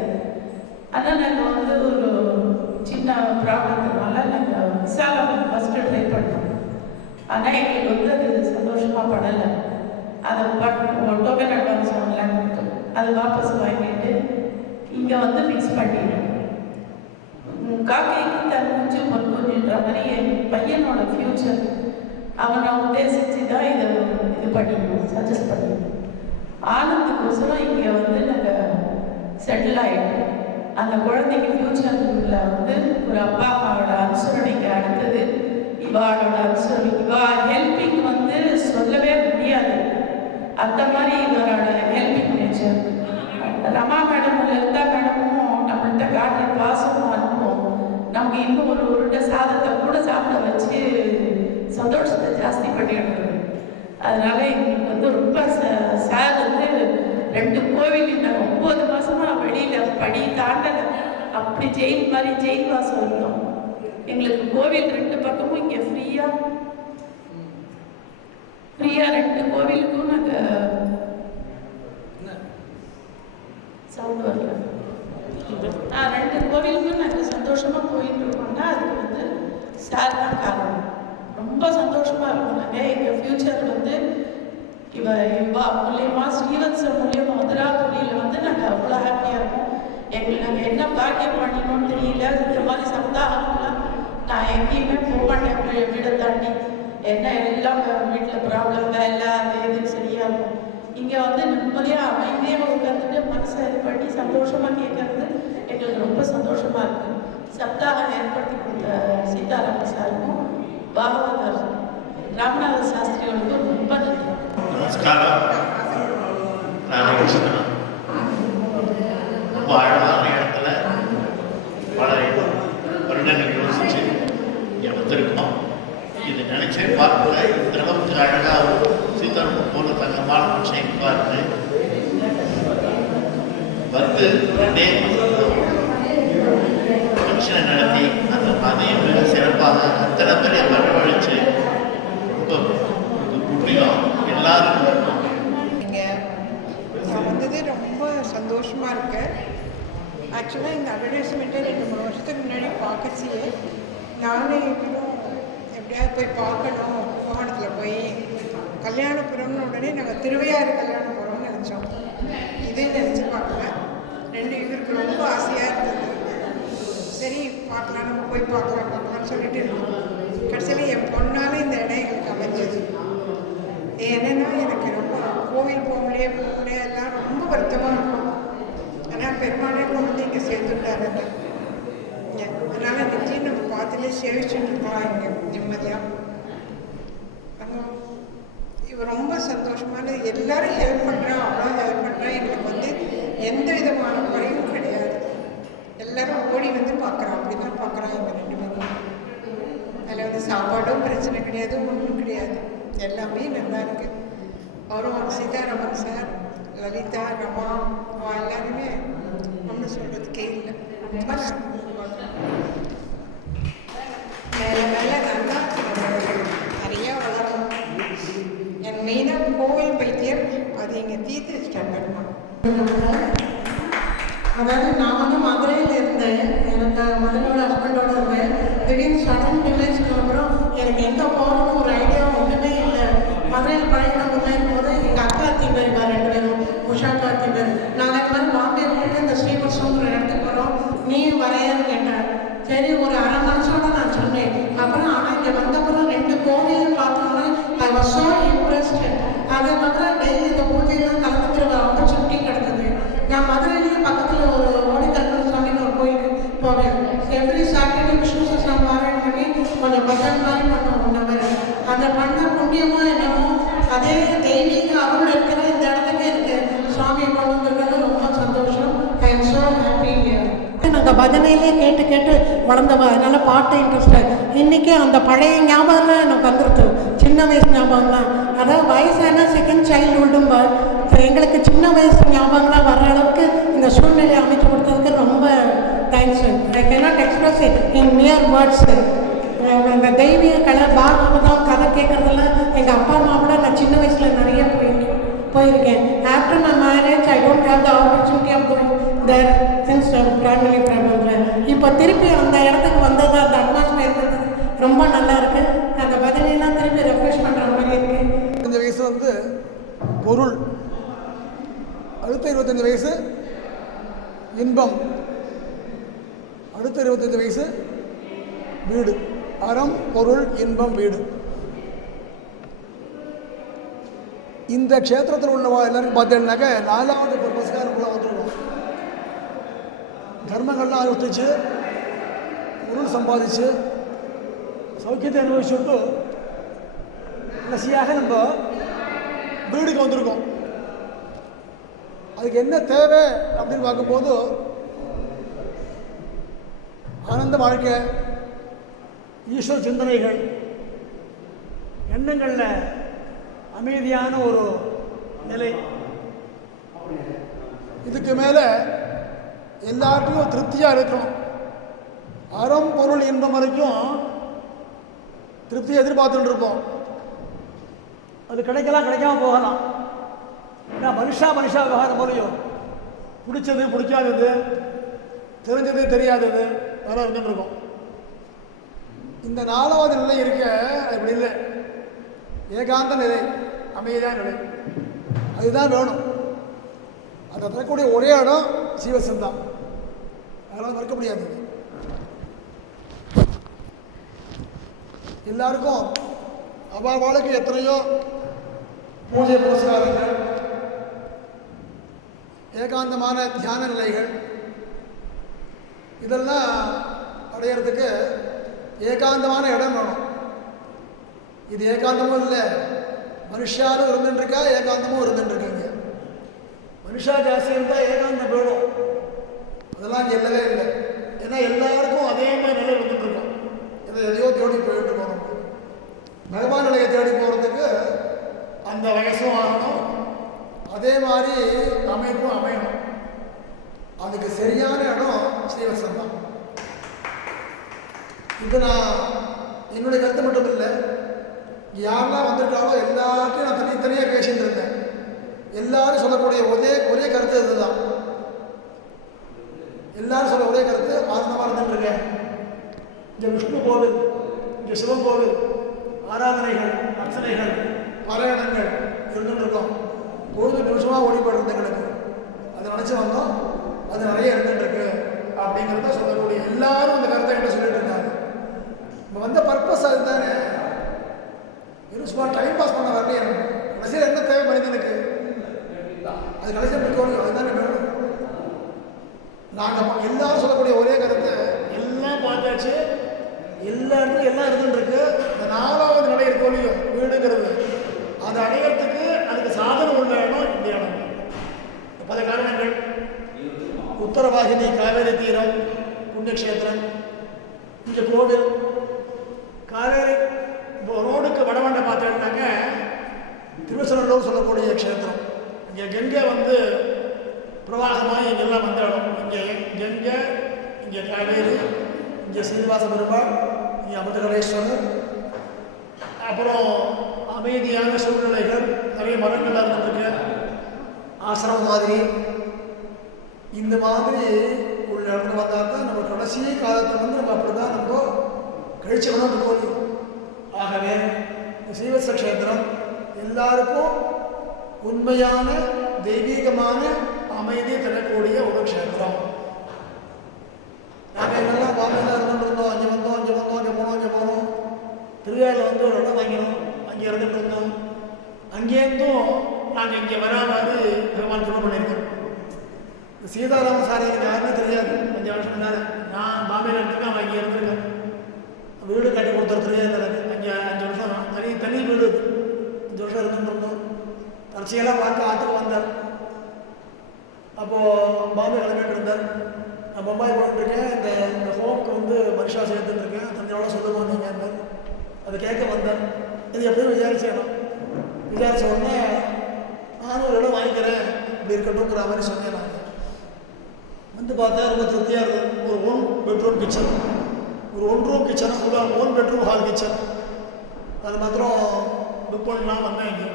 ஆனால் நாங்கள் வந்து ஒரு சின்ன ப்ராப்ளத்தினால நாங்கள் விசாலம் ஃபஸ்ட்டு ட்ரை பண்ணோம். ஆனால் எங்களுக்கு வந்து அது சந்தோஷமாக படலை. அதை டோக்கன் அட்வான்ஸ் 1 லேக் கொடுத்தோம். அது வாபஸ் வாங்கிட்டு இங்கே வந்து ஃபிக்ஸ் பண்ணிட்டோம். காக்கைக்கு தன் மூச்சு பொறுப்புன்ற மாதிரி என் பையனோட ஃப்யூச்சர் அவனை உத்தேசித்து தான் இதை இது பண்ணிக்கணும், சஜஸ்ட் பண்ணிக்கணும். ஆனந்துக்கோசரம் இங்கே வந்து நாங்கள் செட்டில் ஆகிட்டோம். அந்த குழந்தைக்கு ஃப்யூச்சரில் வந்து ஒரு அப்பா அம்மாவோட அனுசரணைக்கு அடுத்தது இவாளோட அனுசரணை, இவா ஹெல்பிங் வந்து சொல்லவே முடியாது. அந்த மாதிரி இவரோட helping nature. Rama madam Lalitha மேடமும் நம்மள்கிட்ட காட்டுற பாசமும் அனுப்புவோம் நமக்கு இன்னும் ஒரு உருண்டை சாதத்தை கூட சாப்பிட வச்சு சந்தோஷத்தை ஜாஸ்தி பண்ணிடுறது. அதனால எங்களுக்கு வந்து ரொம்ப சார் வந்து 2 கோவில் இந்த 9 மாசமா வெளியில் படி தாண்டலை. அப்படி ஜெயில் மாதிரி ஜெயில் வாசம் இருந்தோம். எங்களுக்கு கோவில் 2 பக்கமும் இங்கே ஃப்ரீயாக 2 கோவிலுக்கும் நாங்கள் சவுண்ட் வரல. 2 கோவிலுக்கும் நாங்கள் சந்தோஷமாக போயிட்டு இருக்கோம்னா அதுக்கு வந்து சார் தான் காரணம். ரொம்ப சந்தோஷமாக இருக்கும். நாங்கள் எங்கள் ஃப்யூச்சர் வந்து இவா மூலியமாக ஸ்ரீவத்சம் மூலியமாக மதுராபுரியில் வந்து நாங்கள் அவ்வளோ ஹாப்பியாக இருக்கோம். எங்களுக்கு நாங்கள் என்ன பாக்கியம் பண்ணினோம்னு தெரியல. இந்த மாதிரி சப்தாகம்லாம் நான் எங்கேயுமே போக மாட்டேன். வீடை தாண்டி என்ன எல்லாம் வீட்டில் ப்ராப்ளம் வேலை அது எதுவும் சரியாக இருக்கும். இங்கே வந்து நிம்மதியாக அமைதியாக உட்காந்துட்டு மனசை இது பண்ணி சந்தோஷமாக கேட்கறது எங்களுக்கு ரொம்ப சந்தோஷமாக இருக்குது. சப்தாகம் ஏற்படுத்தி கொடுத்த சீதாராமன் சாருக்கும் பாகவதர் ராமநாத சாஸ்திரிகளுக்கும் ரொம்ப நன்றி. நமஸ்காரம். ராமகிருஷ்ணா. ரொம்ப அழகான இடத்துல பல வருடங்கள் யோசிச்சு இங்கே வந்திருக்கோம். இது நினைச்சே பார்க்கல. இந்த அளவுக்கு அழகாக சீதாராமன் போல தங்கமான விஷயம் பார்த்து வந்து 2 ஃபங்க்ஷனை நடத்தி அந்த அதையும் மிக சிறப்பாக அத்தனை பேரை வரவழைச்சு ரொம்ப முற்றிலும் எல்லாரும் நான் வந்தது ரொம்ப சந்தோஷமாக இருக்கு. ஆக்சுவலாக இந்த அட்வர்டைஸ்மெண்ட்டை 2-3 வருஷத்துக்கு முன்னாடி பார்க்கச்சியே நானே இன்னும் எப்படியாவது போய் பார்க்கணும். கோவணத்தில் போய் கல்யாணபுரம்னு உடனே நாங்கள் திருவையாறு கல்யாணபுரம்னு நினச்சோம். இதே நினச்சி பார்க்கல. 2 இவருக்கு ரொம்ப ஆசையாக இருந்தது. சரி பார்க்கலாம், நம்ம போய் பார்க்கலாம்னு சொல்லிட்டு இருந்தோம். கடைசியில் என் பொண்ணால் இந்த இடம் எங்களுக்கு அமைஞ்சது. என்னென்னா எனக்கு ரொம்ப கோவில் போக முடியாது எல்லாம் ரொம்ப வருத்தமாக இருக்கும். ஆனால் பெருமானே கொண்டு வந்து இங்கே சேர்த்துட்டாரு. அதனால் நிச்சயம் நம்ம பார்த்துலே சேவிச்சுட்டு இருக்கலாம் இங்கே நிம்மதியாக. இவர் ரொம்ப சந்தோஷமான எல்லாரும் ஹெல்ப் பண்ணுறா, அவ்வளோ ஹெல்ப் பண்ணுறா. எங்களுக்கு வந்து எந்த விதமான குறையும் கிடையாது. எல்லாரும் ஓடி வந்து பார்க்குறோம். அப்படி தான் பார்க்குறாங்க எங்கள் 2 பேரும். அதில் வந்து சாப்பாடும் பிரச்சனை கிடையாது, ஒன்றும் கிடையாது. எல்லாமே நல்லா இருக்கு. அவரும் சீதாராமன் சார், லலிதா, ரமா எல்லாருமே ஒன்றும் சொல்கிறதுக்கே இல்லை. ரொம்ப மேலே மேலே நல்லா நிறையா வளரும். என் மெயினாக கோவில் பைத்தியம் அது இங்கே தீர்த்து வச்சுட்டாங்க. அதாவது நான் வந்து மதுரையில் இருந்தேன். எனக்கு மதுரையோட ஹஸ்பண்டோட இருந்தேன். திடீர்னு சடன் வில்லேஜ்க்கு அப்புறம் எனக்கு எங்கே போகணும்னு ஒரு ஐடியா ஒன்றுமே இல்லை. மதுரையில் பழகினவங்க இருக்கும்போது எங்கள் அக்கா தீபர் 2 பேரும் உஷா தீபர் நாங்கள் இந்த மாதிரி பாம்பே விட்டுட்டு இந்த ஸ்ரீவத்சங்கிற இடத்துக்கு போகிறோம், நீ வரையான்னு கேட்டேன். சரி ஒரு அரை மனசோட நான் சொன்னேன். அப்புறம் ஆனால் இங்கே வந்தப்பறம் 2 கோவிலும் பார்த்தோன்னா ஐ வாஸ் ஸோ இம்ப்ரெஸ்டு. அதே மாதிரி டெய்லி இந்த பூஜையெல்லாம் கலந்துக்கிற ஆப்பர்ச்சுனிட்டி கிடைத்தது. நான் மதுரையிலேயே பக்கத்தில் ஒரு ஓடிக்கல்பன் சாமின்னு ஒரு கோயிலுக்கு போவேன். எவ்ரி சாட்டர்டே விஷ்ணு சஸ்லாம் பாராயணம் பண்ணி கொஞ்சம் பஜன் மாதிரி பண்ணுவோம். அதை பண்ண புண்ணியமாக என்னமோ அதே தெய்வீக அருள் இருக்கிற இந்த இடத்துக்கு இருக்கு. சுவாமி கொண்டு வந்திருக்கிறது ரொம்ப சந்தோஷம். I am so happy. நாங்கள் பஜனையிலே கேட்டு கேட்டு வளர்ந்தவா, அதனால் பாட்டு இன்ட்ரெஸ்டாக. இன்றைக்கி அந்த பழைய ஞாபகம்லாம் எனக்கு வந்துருக்கு. சின்ன வயசு ஞாபகம்லாம், அதாவது வயசான செகண்ட் சைல்டுஹுட்டும் எங்களுக்கு சின்ன வயசு ஞாபகம்லாம் வர்ற அளவுக்கு இந்த சூழ்நிலையை அமைச்சு கொடுத்ததுக்கு ரொம்ப thanks. I cannot express it in mere words. இந்த தெய்வீக கலை பாகவதம் கதை கேட்குறதெல்லாம் எங்கள் அப்பா அம்மாவோட நான் சின்ன வயசில் நிறைய போயிருக்கேன். After my marriage I don't have the opportunity of going there since family ப்ராப்ளம்ல. இப்போ திருப்பி அந்த இடத்துக்கு வந்தது, அந்த அட்மாஸ்பியர் வந்தது ரொம்ப நல்லா இருக்குது. அந்த பஜனையெல்லாம் திருப்பி ரெஃப்ரெஷ் பண்ணுற மாதிரி இருக்குது. 25 வயசு வந்து பொருள், அடுத்த 25 வயசு இன்பம், அடுத்த 25 வயசு வீடு. அறம், பொருள், இன்பம், வீடு. இந்த க்ஷேத்திரத்தில் உள்ளவா எல்லாருக்கும் பார்த்தீங்கன்னாக்க 4வது பர்பஸ்காரக்குள்ள வந்துடுவோம். தர்மங்கள்லாம் அனுஷ்டிச்சு பொருள் சம்பாதிச்சு சௌக்கியத்தை அனுபவிச்சுட்டு கடைசியாக நம்ம வீடுக்கு வந்திருக்கோம். அதுக்கு என்ன தேவை அப்படின்னு பார்க்கும்போது ஆனந்த வாழ்க்கை, ஈஸ்வர சிந்தனைகள், எண்ணங்களில் அமைதியான ஒரு நிலை. இதுக்கு மேலே எல்லாத்தையும் திருப்தியாக இருக்கணும். அறம், பொருள், இன்பம் வரைக்கும் திருப்தியை எதிர்பார்த்துட்டு இருப்போம். அது கிடைக்கலாம், கிடைக்காம போகலாம். ஏன்னா மனுஷா விவகாரம் போலையும் பிடிச்சது பிடிக்காதது, தெரிஞ்சது தெரியாதது வேற இருந்துட்டு இருக்கும். இந்த 4வது நிலை இருக்க இப்படி இல்லை. ஏகாந்த நிலை, அமைதியான நிலை, அதுதான் வேணும். அதை தரக்கூடிய ஒரே இடம் சீவசம் தான். அதனால் மறுக்க முடியாது. எல்லாருக்கும் அவாவாளுக்கு எத்தனையோ பூஜை புரஸ்காரங்கள், ஏகாந்தமான தியான நிலைகள், இதெல்லாம் அடையிறதுக்கு ஏகாந்தமான இடம் வேணும். இது ஏகாந்தமும் இல்லை, மனுஷாலும் இருந்துட்டுருக்கா, ஏகாந்தமும் இருந்துட்டுருக்காங்க. மனுஷா ஜாஸ்தி இருந்தால் ஏகாந்தம் போயிடும். அதெல்லாம் இங்கே இல்லவே இல்லை. ஏன்னா எல்லாருக்கும் அதே மாதிரி நிலை இருந்துட்டுருக்கோம். எதையோ தேடி போயிட்டு போகணும். பகவான் நிலையை தேடி போகிறதுக்கு அந்த வயசும் ஆகணும், அதே மாதிரி அமைப்பும் அமையணும். அதுக்கு சரியான இடம் ஸ்ரீவத்சம் தான். இப்போ நான் என்னுடைய கருத்து மட்டும் இல்லை, யாரெல்லாம் வந்திருக்காங்களோ எல்லாத்தையும் நான் தனித்தனியாக பேசிட்டு இருந்தேன். எல்லாரும் சொல்லக்கூடிய ஒரே கருத்து இதுதான். எல்லாரும் சொல்ல ஒரே கருத்து, ஆனந்தமாக இருந்துட்டுருக்கேன். இங்கே விஷ்ணு கோவில், இங்கே சிவன் கோவில், ஆராதனைகள், அர்ச்சனைகள், பாராயணங்கள் இருந்துட்டுருக்கோம். பொழுது நிமிஷமாக ஓடிப்படுறது எங்களுக்கு. அதை நினச்சி வந்தோம், அது நிறைய இருந்துட்டுருக்கு அப்படிங்கிறத சொல்லக்கூடிய எல்லாரும் அந்த கருத்தை என்ன சொல்லிட்டு இருந்தாங்க. நம்ம வந்த பர்பஸ் அதுதானே. இன்னும் சும்மா டைம் பாஸ் பண்ண வரலையே. கடைசியில் என்ன தேவை மனிதனுக்கு? அது கடைசியில் இருக்கணும், அதுதானே வேணும். நாங்கள் எல்லாரும் சொல்லக்கூடிய ஒரே கருத்து, எல்லாம் பார்த்தாச்சு, எல்லா இடத்துலையும் எல்லாம் இருந்துருக்கு. இந்த 4வது நிலை இருக்கோலையோ வீடுங்கிறது, அதை அடையிறதுக்கு அதுக்கு சாதனம் உள்ள இடம் இந்த இடம். பல காரணங்கள். உத்தரவாகினி, காவேரி தீரம், புண்ணியக்ஷேத்திரம், இங்கே கோவில், காவேரி ரோடுக்கு வடவண்டை பார்த்தோம்னாக்க திருவசனூர் சொல்லக்கூடிய க்ஷேத்திரம். இங்கே கங்கை வந்து பிரவாகமாக இங்கெல்லாம் வந்த இடம். இங்கே கங்கை, இங்கே காவேரி, இங்கே சீனிவாச பெருமாள், இங்கே அமிர்தகடேஸ்வரர், அப்புறம் அமைதியான சூழ்நிலைகள், நிறைய மரங்கள்லாம் இருந்துருக்கு, ஆசிரமம் மாதிரி. இந்த மாதிரி உள்ள இடத்துல வந்தால் தான் நம்ம கடைசி காலத்தை வந்து நம்ம அப்படி தான் நம்ம கழிச்சுக்கணும் போதும். ஆகவே இந்த ஸ்ரீவத்ச க்ஷேத்திரம் எல்லாருக்கும் உண்மையான தெய்வீகமான அமைதியை தரக்கூடிய ஒரு க்ஷேத்திரம். நாங்கள் எங்கெல்லாம் பாம்பேல இருந்துட்டு இருந்தோம், அங்கே வந்தோம், அங்கே போனோம். திருவிழாவில் வந்து ஒரு இடம் வாங்கினோம், அங்கே இருந்துட்டு இருந்தோம். அங்கேருந்தும் நாங்கள் இங்கே வராது பகவான் திரும்ப பண்ணியிருக்கோம். சீதாராம சார் எனக்கு யாருன்னு தெரியாது. 5 வருஷம் முன்னாடி நான் பாம்பேல இருந்துருக்கேன், அவன் இங்கே இருந்திருக்கேன். வீடு கட்டி கொடுத்துரு தெரியாது எனக்கு. 5 வருஷம் தனி வீடு, 5 வருஷம் இருந்துட்டு இருந்தோம். தற்செயலாக பார்த்து ஆற்றுக்கு வந்தார். அப்போது பாம்பே கிளம்பிட்டு இருந்தார். நான் பம்பாய் போட்டுருக்கேன், இந்த ஹோம்க்கு வந்து மனுஷா சேர்த்துட்டுருக்கேன், தஞ்சாவூர் சொல்லுவோம் நீங்கள். அதை கேட்க வந்தேன். இது எப்படியும் விசாரித்த உடனே நானும் ஒரு இடம் வாங்கிக்கிறேன், இப்படி இருக்கட்டும்ங்கிற மாதிரி சொன்னேன். நான் வந்து பார்த்தா ரொம்ப திருப்தியாக இருக்கும். ஒரு 1 பெட்ரூம் கிச்சன், ஒரு 1 ரூம் கிச்சன், ஒரு 1 பெட்ரூம் ஹால் கிச்சன். அது மாத்திரம் புக் பண்ணலாம் வந்தேன். இங்கே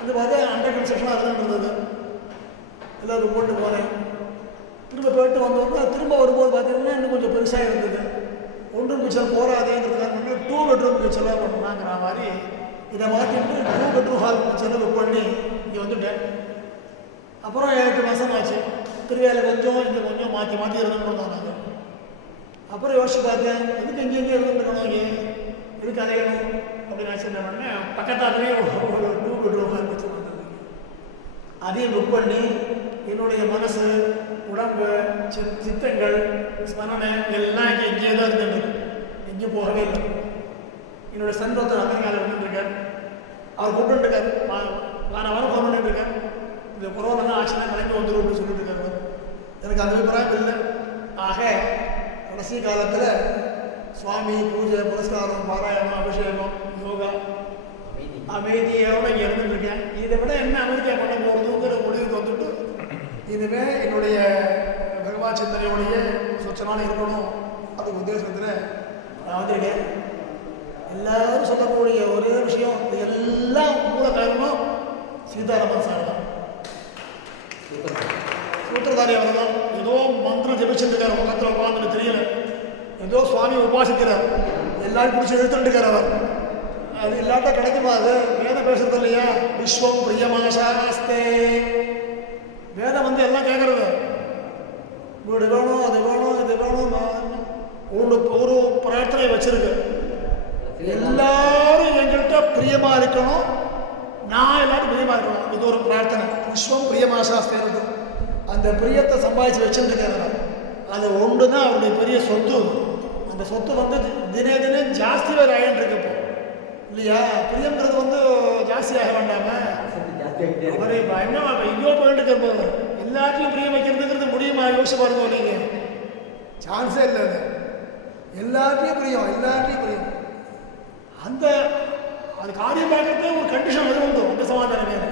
வந்து பார்த்தா அண்டர் கன்ஸ்ட்ரக்ஷனாக இருந்தது. எல்லாம் புக் பண்ணிட்டு போனேன். திரும்ப போயிட்டு வந்தோம்னா திரும்ப வரும்போது பார்த்தீங்கன்னா இன்னும் கொஞ்சம் பெருசாக இருந்தது. 1 ரூம் கிச்சன் போகாதேங்கிறதுக்காக 2 பெட்ரூம் கிச்சனாக பண்ணாங்கிற மாதிரி இதை மாற்றிட்டு 2 பெட்ரூம் ஹால் கிச்சனை புக் பண்ணி இங்கே வந்துட்டேன். அப்புறம் 8 மாதம் ஆச்சு. திருவேலை கொஞ்சம் இங்கே கொஞ்சம் மாற்றி மாற்றி இருந்துருந்தோம் நாங்கள். அப்புறம் யோசிச்சு பார்த்தேன், எதுக்கு இங்கே இருந்துருக்கணும், இங்கே எதுக்கு அலையணும் அப்படின்னு நான் என்ன பண்ணேன், பக்கத்தாலேயே ஒரு 2 பெட்ரூம் இருந்துச்சு. அதையும் புக் பண்ணி என்னுடைய மனசு, உடம்பு, சித்தங்கள், ஸ்மரணை எல்லாம் இங்கே தான் இருந்துருக்கு, எங்கேயும் போகவே இல்லை. என்னுடைய சந்தோஷம் அமெரிக்காவில் இருந்துருக்கார், அவர் கூப்பிட்டுருக்கார், வாரம் ஃபோன் பண்ணிட்டுருக்கார், இந்த கொரோனா ஆச்சுன்னா கிளம்பி வந்துடும் அப்படின்னு சொல்லிட்டு இருக்காரு. எனக்கு அந்த அபிப்பிராயம் இல்லை. ஆக கடைசி காலத்தில் சுவாமி பூஜை, புரஸ்காரம், பாராயணம், அபிஷேகம், யோகா, அமைதியோட இங்கே இருந்துருக்கேன். இதை விட என்ன அமெரிக்கா பண்ண போகிறதுங்கிற முடிவுக்கு வந்துட்டு இனிமேல் என்னுடைய பகவான் சிந்தனையோடைய சுத்தமான இருக்கணும் அதுக்கு உத்தேசத்தில் நான் வந்திருக்கேன். எல்லாரும் சொல்லக்கூடிய ஒரே விஷயம், எல்லாம் மூல காரணம் சீதாராமன் சார் தான், சூத்திரதாரி அவர் தான். ஏதோ மந்திரம் ஜபிச்சுருக்கார், முகத்தில் உட்காந்துன்னு தெரியல, ஏதோ சுவாமி உபாசிக்கிறார், எல்லாரும் பிடிச்சி இழுத்துட்டுருக்கார் அவர். அது இல்லாட்டா கிடைக்குமா? அது வேதம் பேசுறது இல்லையா? விஸ்வம் பிரியமாசாஸ்தே, வேதம் வந்து எல்லாம் கேட்கறது, வீடு வேணும், அது வேணும், இது வேணும், ஒரு பிரார்த்தனை வச்சிருக்கு, எல்லாரும் எங்கள்கிட்ட பிரியமா இருக்கணும், நான் எல்லாரும் பிரியமா இருக்கணும், இது ஒரு பிரார்த்தனை. விஸ்வம் பிரியமாசாஸ்தே, அந்த பிரியத்தை சம்பாதிச்சு வச்சுருக்காரு. அது ஒன்று தான் அவருடைய பெரிய சொத்து. அந்த சொத்து வந்து தினே தினம் ஜாஸ்தி வேறு ஆகிட்டு இருக்கு இப்போ இல்லையா? பிரியங்கிறது வந்து ஜாஸ்தி ஆக வேண்டாம, அவர் இப்போ என்ன எங்கேயோ போயிட்டு இருக்க, எல்லாத்தையும் பிரியம் வைக்கிறதுங்கிறது முடியுமா? யோசிச்சு பாருங்க நீங்கள், சான்ஸே இல்லை. அது எல்லாத்தையும் பிரியம், எல்லாத்தையும் பிரியம். அந்த அது காரியம் பார்க்கறதே ஒரு கண்டிஷன் அது உண்டு, அந்த சமாதானம் வேறு.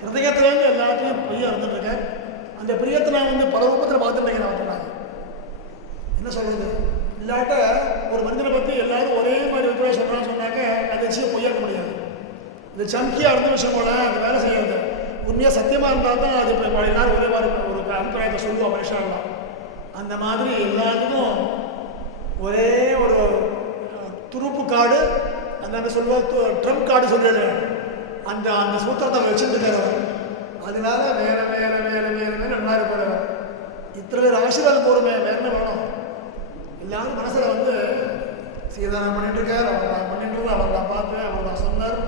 ஹிருதயத்துலேருந்து எல்லாத்தையும் பிரியம் இருந்துட்டுருக்கேன். அந்த பிரியத்தை நான் வந்து பல ரூபத்தில் பார்த்துட்டேங்க. நான் சொன்னாங்க என்ன சொல்கிறது, இல்லாட்ட ஒரு மனிதனை பற்றி எல்லாரும் ஒரே மாதிரி வித்தியாசம் சொல்கிறான்னு சொன்னாக்க அது விஷயம் பொய்யாக்க முடியாது. இந்த சம்கியாக இருந்த விஷயம் போல அந்த வேலை செய்யாது. உண்மையாக சத்தியமாக இருந்தால் தான் அது இப்போ எல்லாரும் ஒரே மாதிரி ஒரு அபிப்பிராயத்தை சொல்லுவோம் மனுஷாலாம். அந்த மாதிரி எல்லாத்துக்கும் ஒரே ஒரு துருப்பு கார்டு, அந்த சொல்லுவோம் ட்ரம்ப் கார்டு சொல்லிடு, அந்த அந்த சூத்திரத்தை வச்சுட்டு இருக்கார். அதனால வேற வேற வேற வேற வேற நல்லா இருப்பார். இத்தனை பேர் ஆசீர்வாதம் போகிறோமே, வேற என்ன வேணும்? எல்லாரும் மனசில் வந்து சீதாராமன் பண்ணிட்டு இருக்கார், அவர் நான் பண்ணிட்டு அவர் நான் பார்த்தேன், அவர் நான் சொன்னார்,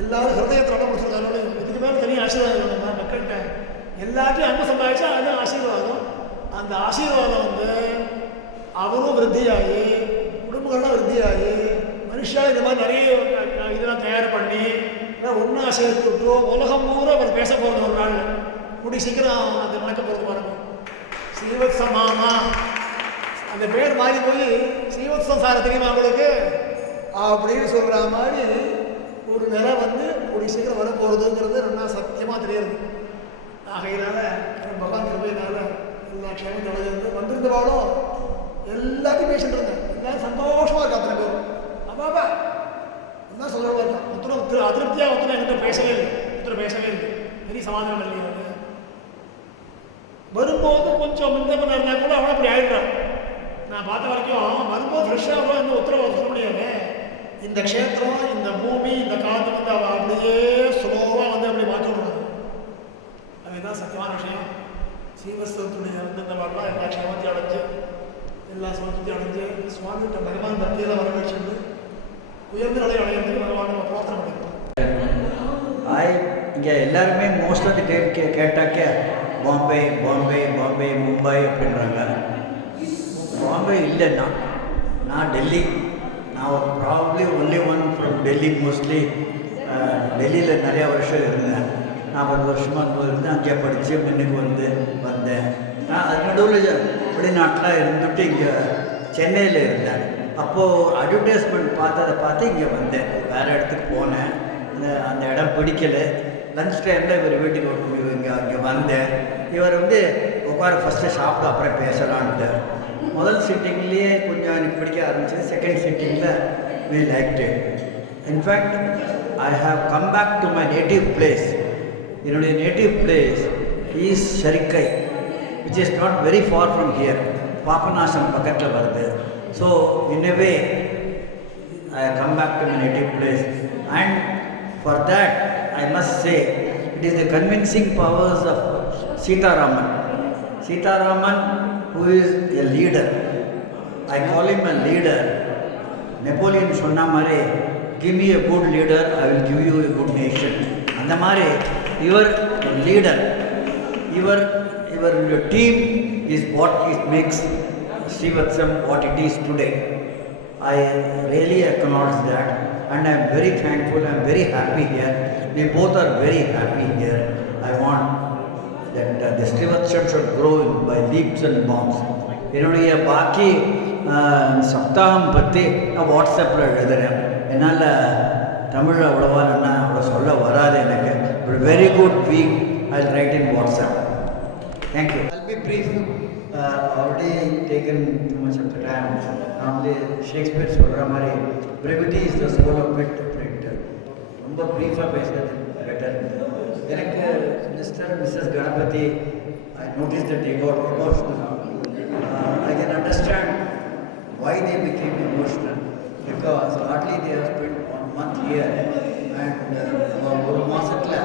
எல்லாரும் ஹிருதயத்தில் இடம் கொடுத்துருக்காரு. இதுக்கு மேலே தனியாக ஆசீர்வாதம் வேணும் மக்கள்கிட்ட. எல்லாத்தையும் அன்பு சம்பாதிச்சா அதுதான் ஆசீர்வாதம். அந்த ஆசீர்வாதம் வந்து அவரும் விருத்தியாகி, குடும்பங்கள்லாம் விருத்தியாகி, மனுஷா இந்த மாதிரி நிறைய இதெல்லாம் தயார் பண்ணி ஒன்றா சேர்த்து விட்டு உலகம் பூரா அவர் பேச போகிறது ஒரு நாள் கூடி சீக்கிரம் அது நடக்க போகிறது பாருங்க. ஸ்ரீவத்சமாமா அந்த பேர் மாறி போய் ஸ்ரீவத்சம் சார தெரியுமா உங்களுக்கு அப்படின்னு சொல்கிற மாதிரி ஒரு நிலை வந்து கூடி சீக்கிரம் வர போகிறதுங்கிறது நல்லா சத்தியமாக தெரியாது. ஆகையினால பகவான் கிருபையினால எல்லா க்ஷேமம் அடைஞ்சிருந்து வந்திருந்தவாலும் எல்லாத்தையும் பேசிட்டு இருந்தேன். எல்லாரும் சந்தோஷமாக இருக்கா அத்தனை பேரும். அப்பாப்பா எல்லாம் சொல்கிறவங்க இருக்கான். ஒருத்தரும் அதிருப்தியாக ஒருத்தரும் என்கிட்ட பேசவே இல்லை, ஒருத்தர் பேசவே இல்லை, பெரிய சமாதானம் இல்லையா? வரும்போது கொஞ்சம் முன்னே இருந்தால் கூட அவனை அப்படி ஆயிடுறான். நான் பார்த்த வரைக்கும் வரும்போது ஃப்ரெஷ்ஷாக கூட இந்த உத்தரவு சொல்ல முடியாது. இந்த க்ஷேத்திரம், இந்த பூமி, இந்த காற்று வந்து அவள் அப்படியே ஸ்லோவாக வந்து அப்படி மாற்றி விடுறாங்க. அதுதான் சத்தியமான விஷயம். சீவஸ்வத்துடைய வந்து இந்த மாதிரிலாம் எல்லா க்ஷேமத்தையும் அடைஞ்சு, எல்லா சமத்தையும் அடைஞ்சு, சுவாமிகிட்ட பகவான் பக்தியெல்லாம் வர வச்சுட்டு உயர்ந்த நிலை அடையிறதுக்கு பகவான் நம்ம பிரார்த்தனை பண்ணிக்கிறோம். இங்கே எல்லாருமே மோஸ்ட் ஆஃப் தி டைம் கேட்டாக்க பாம்பே பாம்பே பாம்பே மும்பை அப்படின்றாங்க. பாம்பே இல்லைன்னா நான் டெல்லி, நான் ஒரு probably only one from Delhi. Mostly டெல்லியில் நிறையா வருஷம் இருந்தேன். 40 வருஷமாக இருந்து அங்கே படித்து முன்னுக்கு வந்தேன். நான் அது நடுவில் வெளிநாட்டில் இருந்துட்டு இங்கே சென்னையில் இருந்தேன். அப்போது அட்வர்டைஸ்மெண்ட் பார்த்து இங்கே வந்தேன். வேறு இடத்துக்கு போனேன், அந்த இடம் பிடிக்கலை. லன்ச் டைமில் இவர் வீட்டுக்கு அங்கே வந்தேன். இவர் வந்து உட்கார ஃபஸ்ட்டு சாப்பிட்டு அப்புறம் பேசலான்ட்டு. முதல் சிட்டிங்லேயே கொஞ்சம் எனக்கு பிடிக்க ஆரம்பிச்சது. செகண்ட் சிட்டிங்கில் we liked it. In fact, I have come back to my native place. என்னுடைய native place is Sharikkai, which is not very far from here. Papanasam பக்கத்தில் வருது. So in a way I have come back to my native place, and for that I must say it is the convincing powers of Sitaraman. Sitaraman, who is a leader. I call him a leader. Napoleon சொன்ன மாதிரி, give me a good leader, I will give you a good nation. அந்த மாதிரி இவர் leader. Your team is what it makes Srivatsam what it is today. I really acknowledge that, and I am very thankful. I am very happy here. We both are very happy here. I want that the Srivatsam should grow by leaps and bounds. என்னுடைய பாக்கி சப்தாகம் பற்றி நான் வாட்ஸ்அப்பில் எழுதுகிறேன். என்னால் தமிழ் அவ்வளோவா அவ்வளோ சொல்ல வராது எனக்கு. But very good week, I'll write in WhatsApp. Thank you. I'll be brief. Already taken too much of the time. Normally Shakespeare சொல்கிற மாதிரி brevity is the soul of wit. ரொம்ப ப்ரீஃபாக பேசுறது பெட்டர். எனக்கு Mr Mrs Ganapathi, I noticed that they got emotional. I can understand why they became emotional, because hardly they have spent 1 month here, and ஒரு மாசத்துல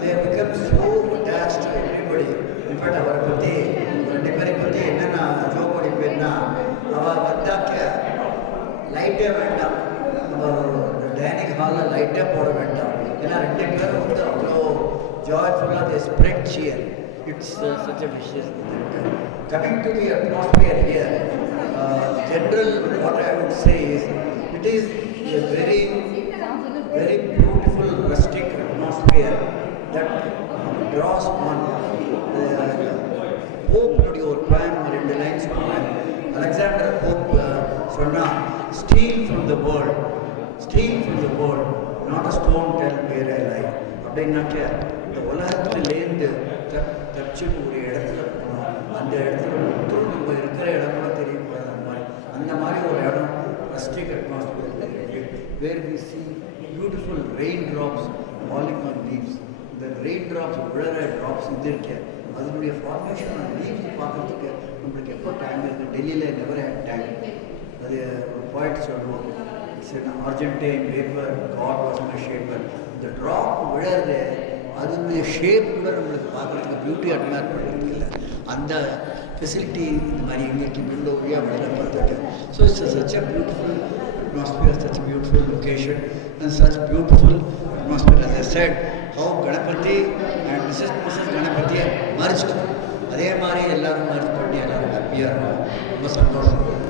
they have become so attached to everybody. In fact, அவரை பற்றி 2 பேரை பற்றி என்னென்ன joke அடிப்பேன்னா, அவள் வந்தாக்க லைட்டே வேண்டாம், dining ஹாலில் லைட்டே போட வேண்டாம், ஏன்னா 2 பேரும் வந்து அவ்வளோ ஜாய்ஃபுல்லாக they spread cheer. It's such a vicious thing. Coming to the atmosphere here, general what I would say is, it is a very, very beautiful rustic atmosphere that draws on. Pope ஒரு poem 2 lines சொன்னார். Alexander Pope சொன்னா, steal from the world, not a stone tell where I lie. அப்படின்னாக்க இந்த உலகத்திலேருந்து தப்பிச்சு ஒரு இடத்துல போனோம், அந்த இடத்துல ஒருத்தரும் நம்ம இருக்கிற இடம் கூட தெரியக்கூடாது. அந்த மாதிரி ஒரு இடம் rustic atmosphere, where we see beautiful rain drops falling on leaves. இந்த ரெயின் ட்ராப்ஸ் விழற ட்ராப்ஸ் இது இருக்கு, அதனுடைய ஃபார்மேஷன் ஆன் லீவ்ஸ் பார்க்கறதுக்கு நம்மளுக்கு எப்போ டைம் இருக்குது? டெல்லியில் நெவர் ஹேட் டைம். அது ஒரு பாயிண்ட் சொல்லுவோம், it's an Argentine paper, God was in a shaper. இந்த ட்ராப் விழறது, அதனுடைய ஷேப் கூட நம்மளுக்கு பார்க்குறதுக்கு பியூட்டி அட்மையர் பண்ணுறதுக்கு இல்லை. அந்த ஃபெசிலிட்டி இந்த மாதிரி எங்களுக்கு விண்டோ வழியாக விழ பார்த்துட்டு. So it's such a beautiful atmosphere, such a beautiful location, and such beautiful atmosphere. As I said, how Ganapati and Mrs. Ganapati merged, அதே மாதிரி எல்லாரும் merge பண்ணி எல்லாரும் ஹாப்பியாக இருக்கும். ரொம்ப சந்தோஷம்.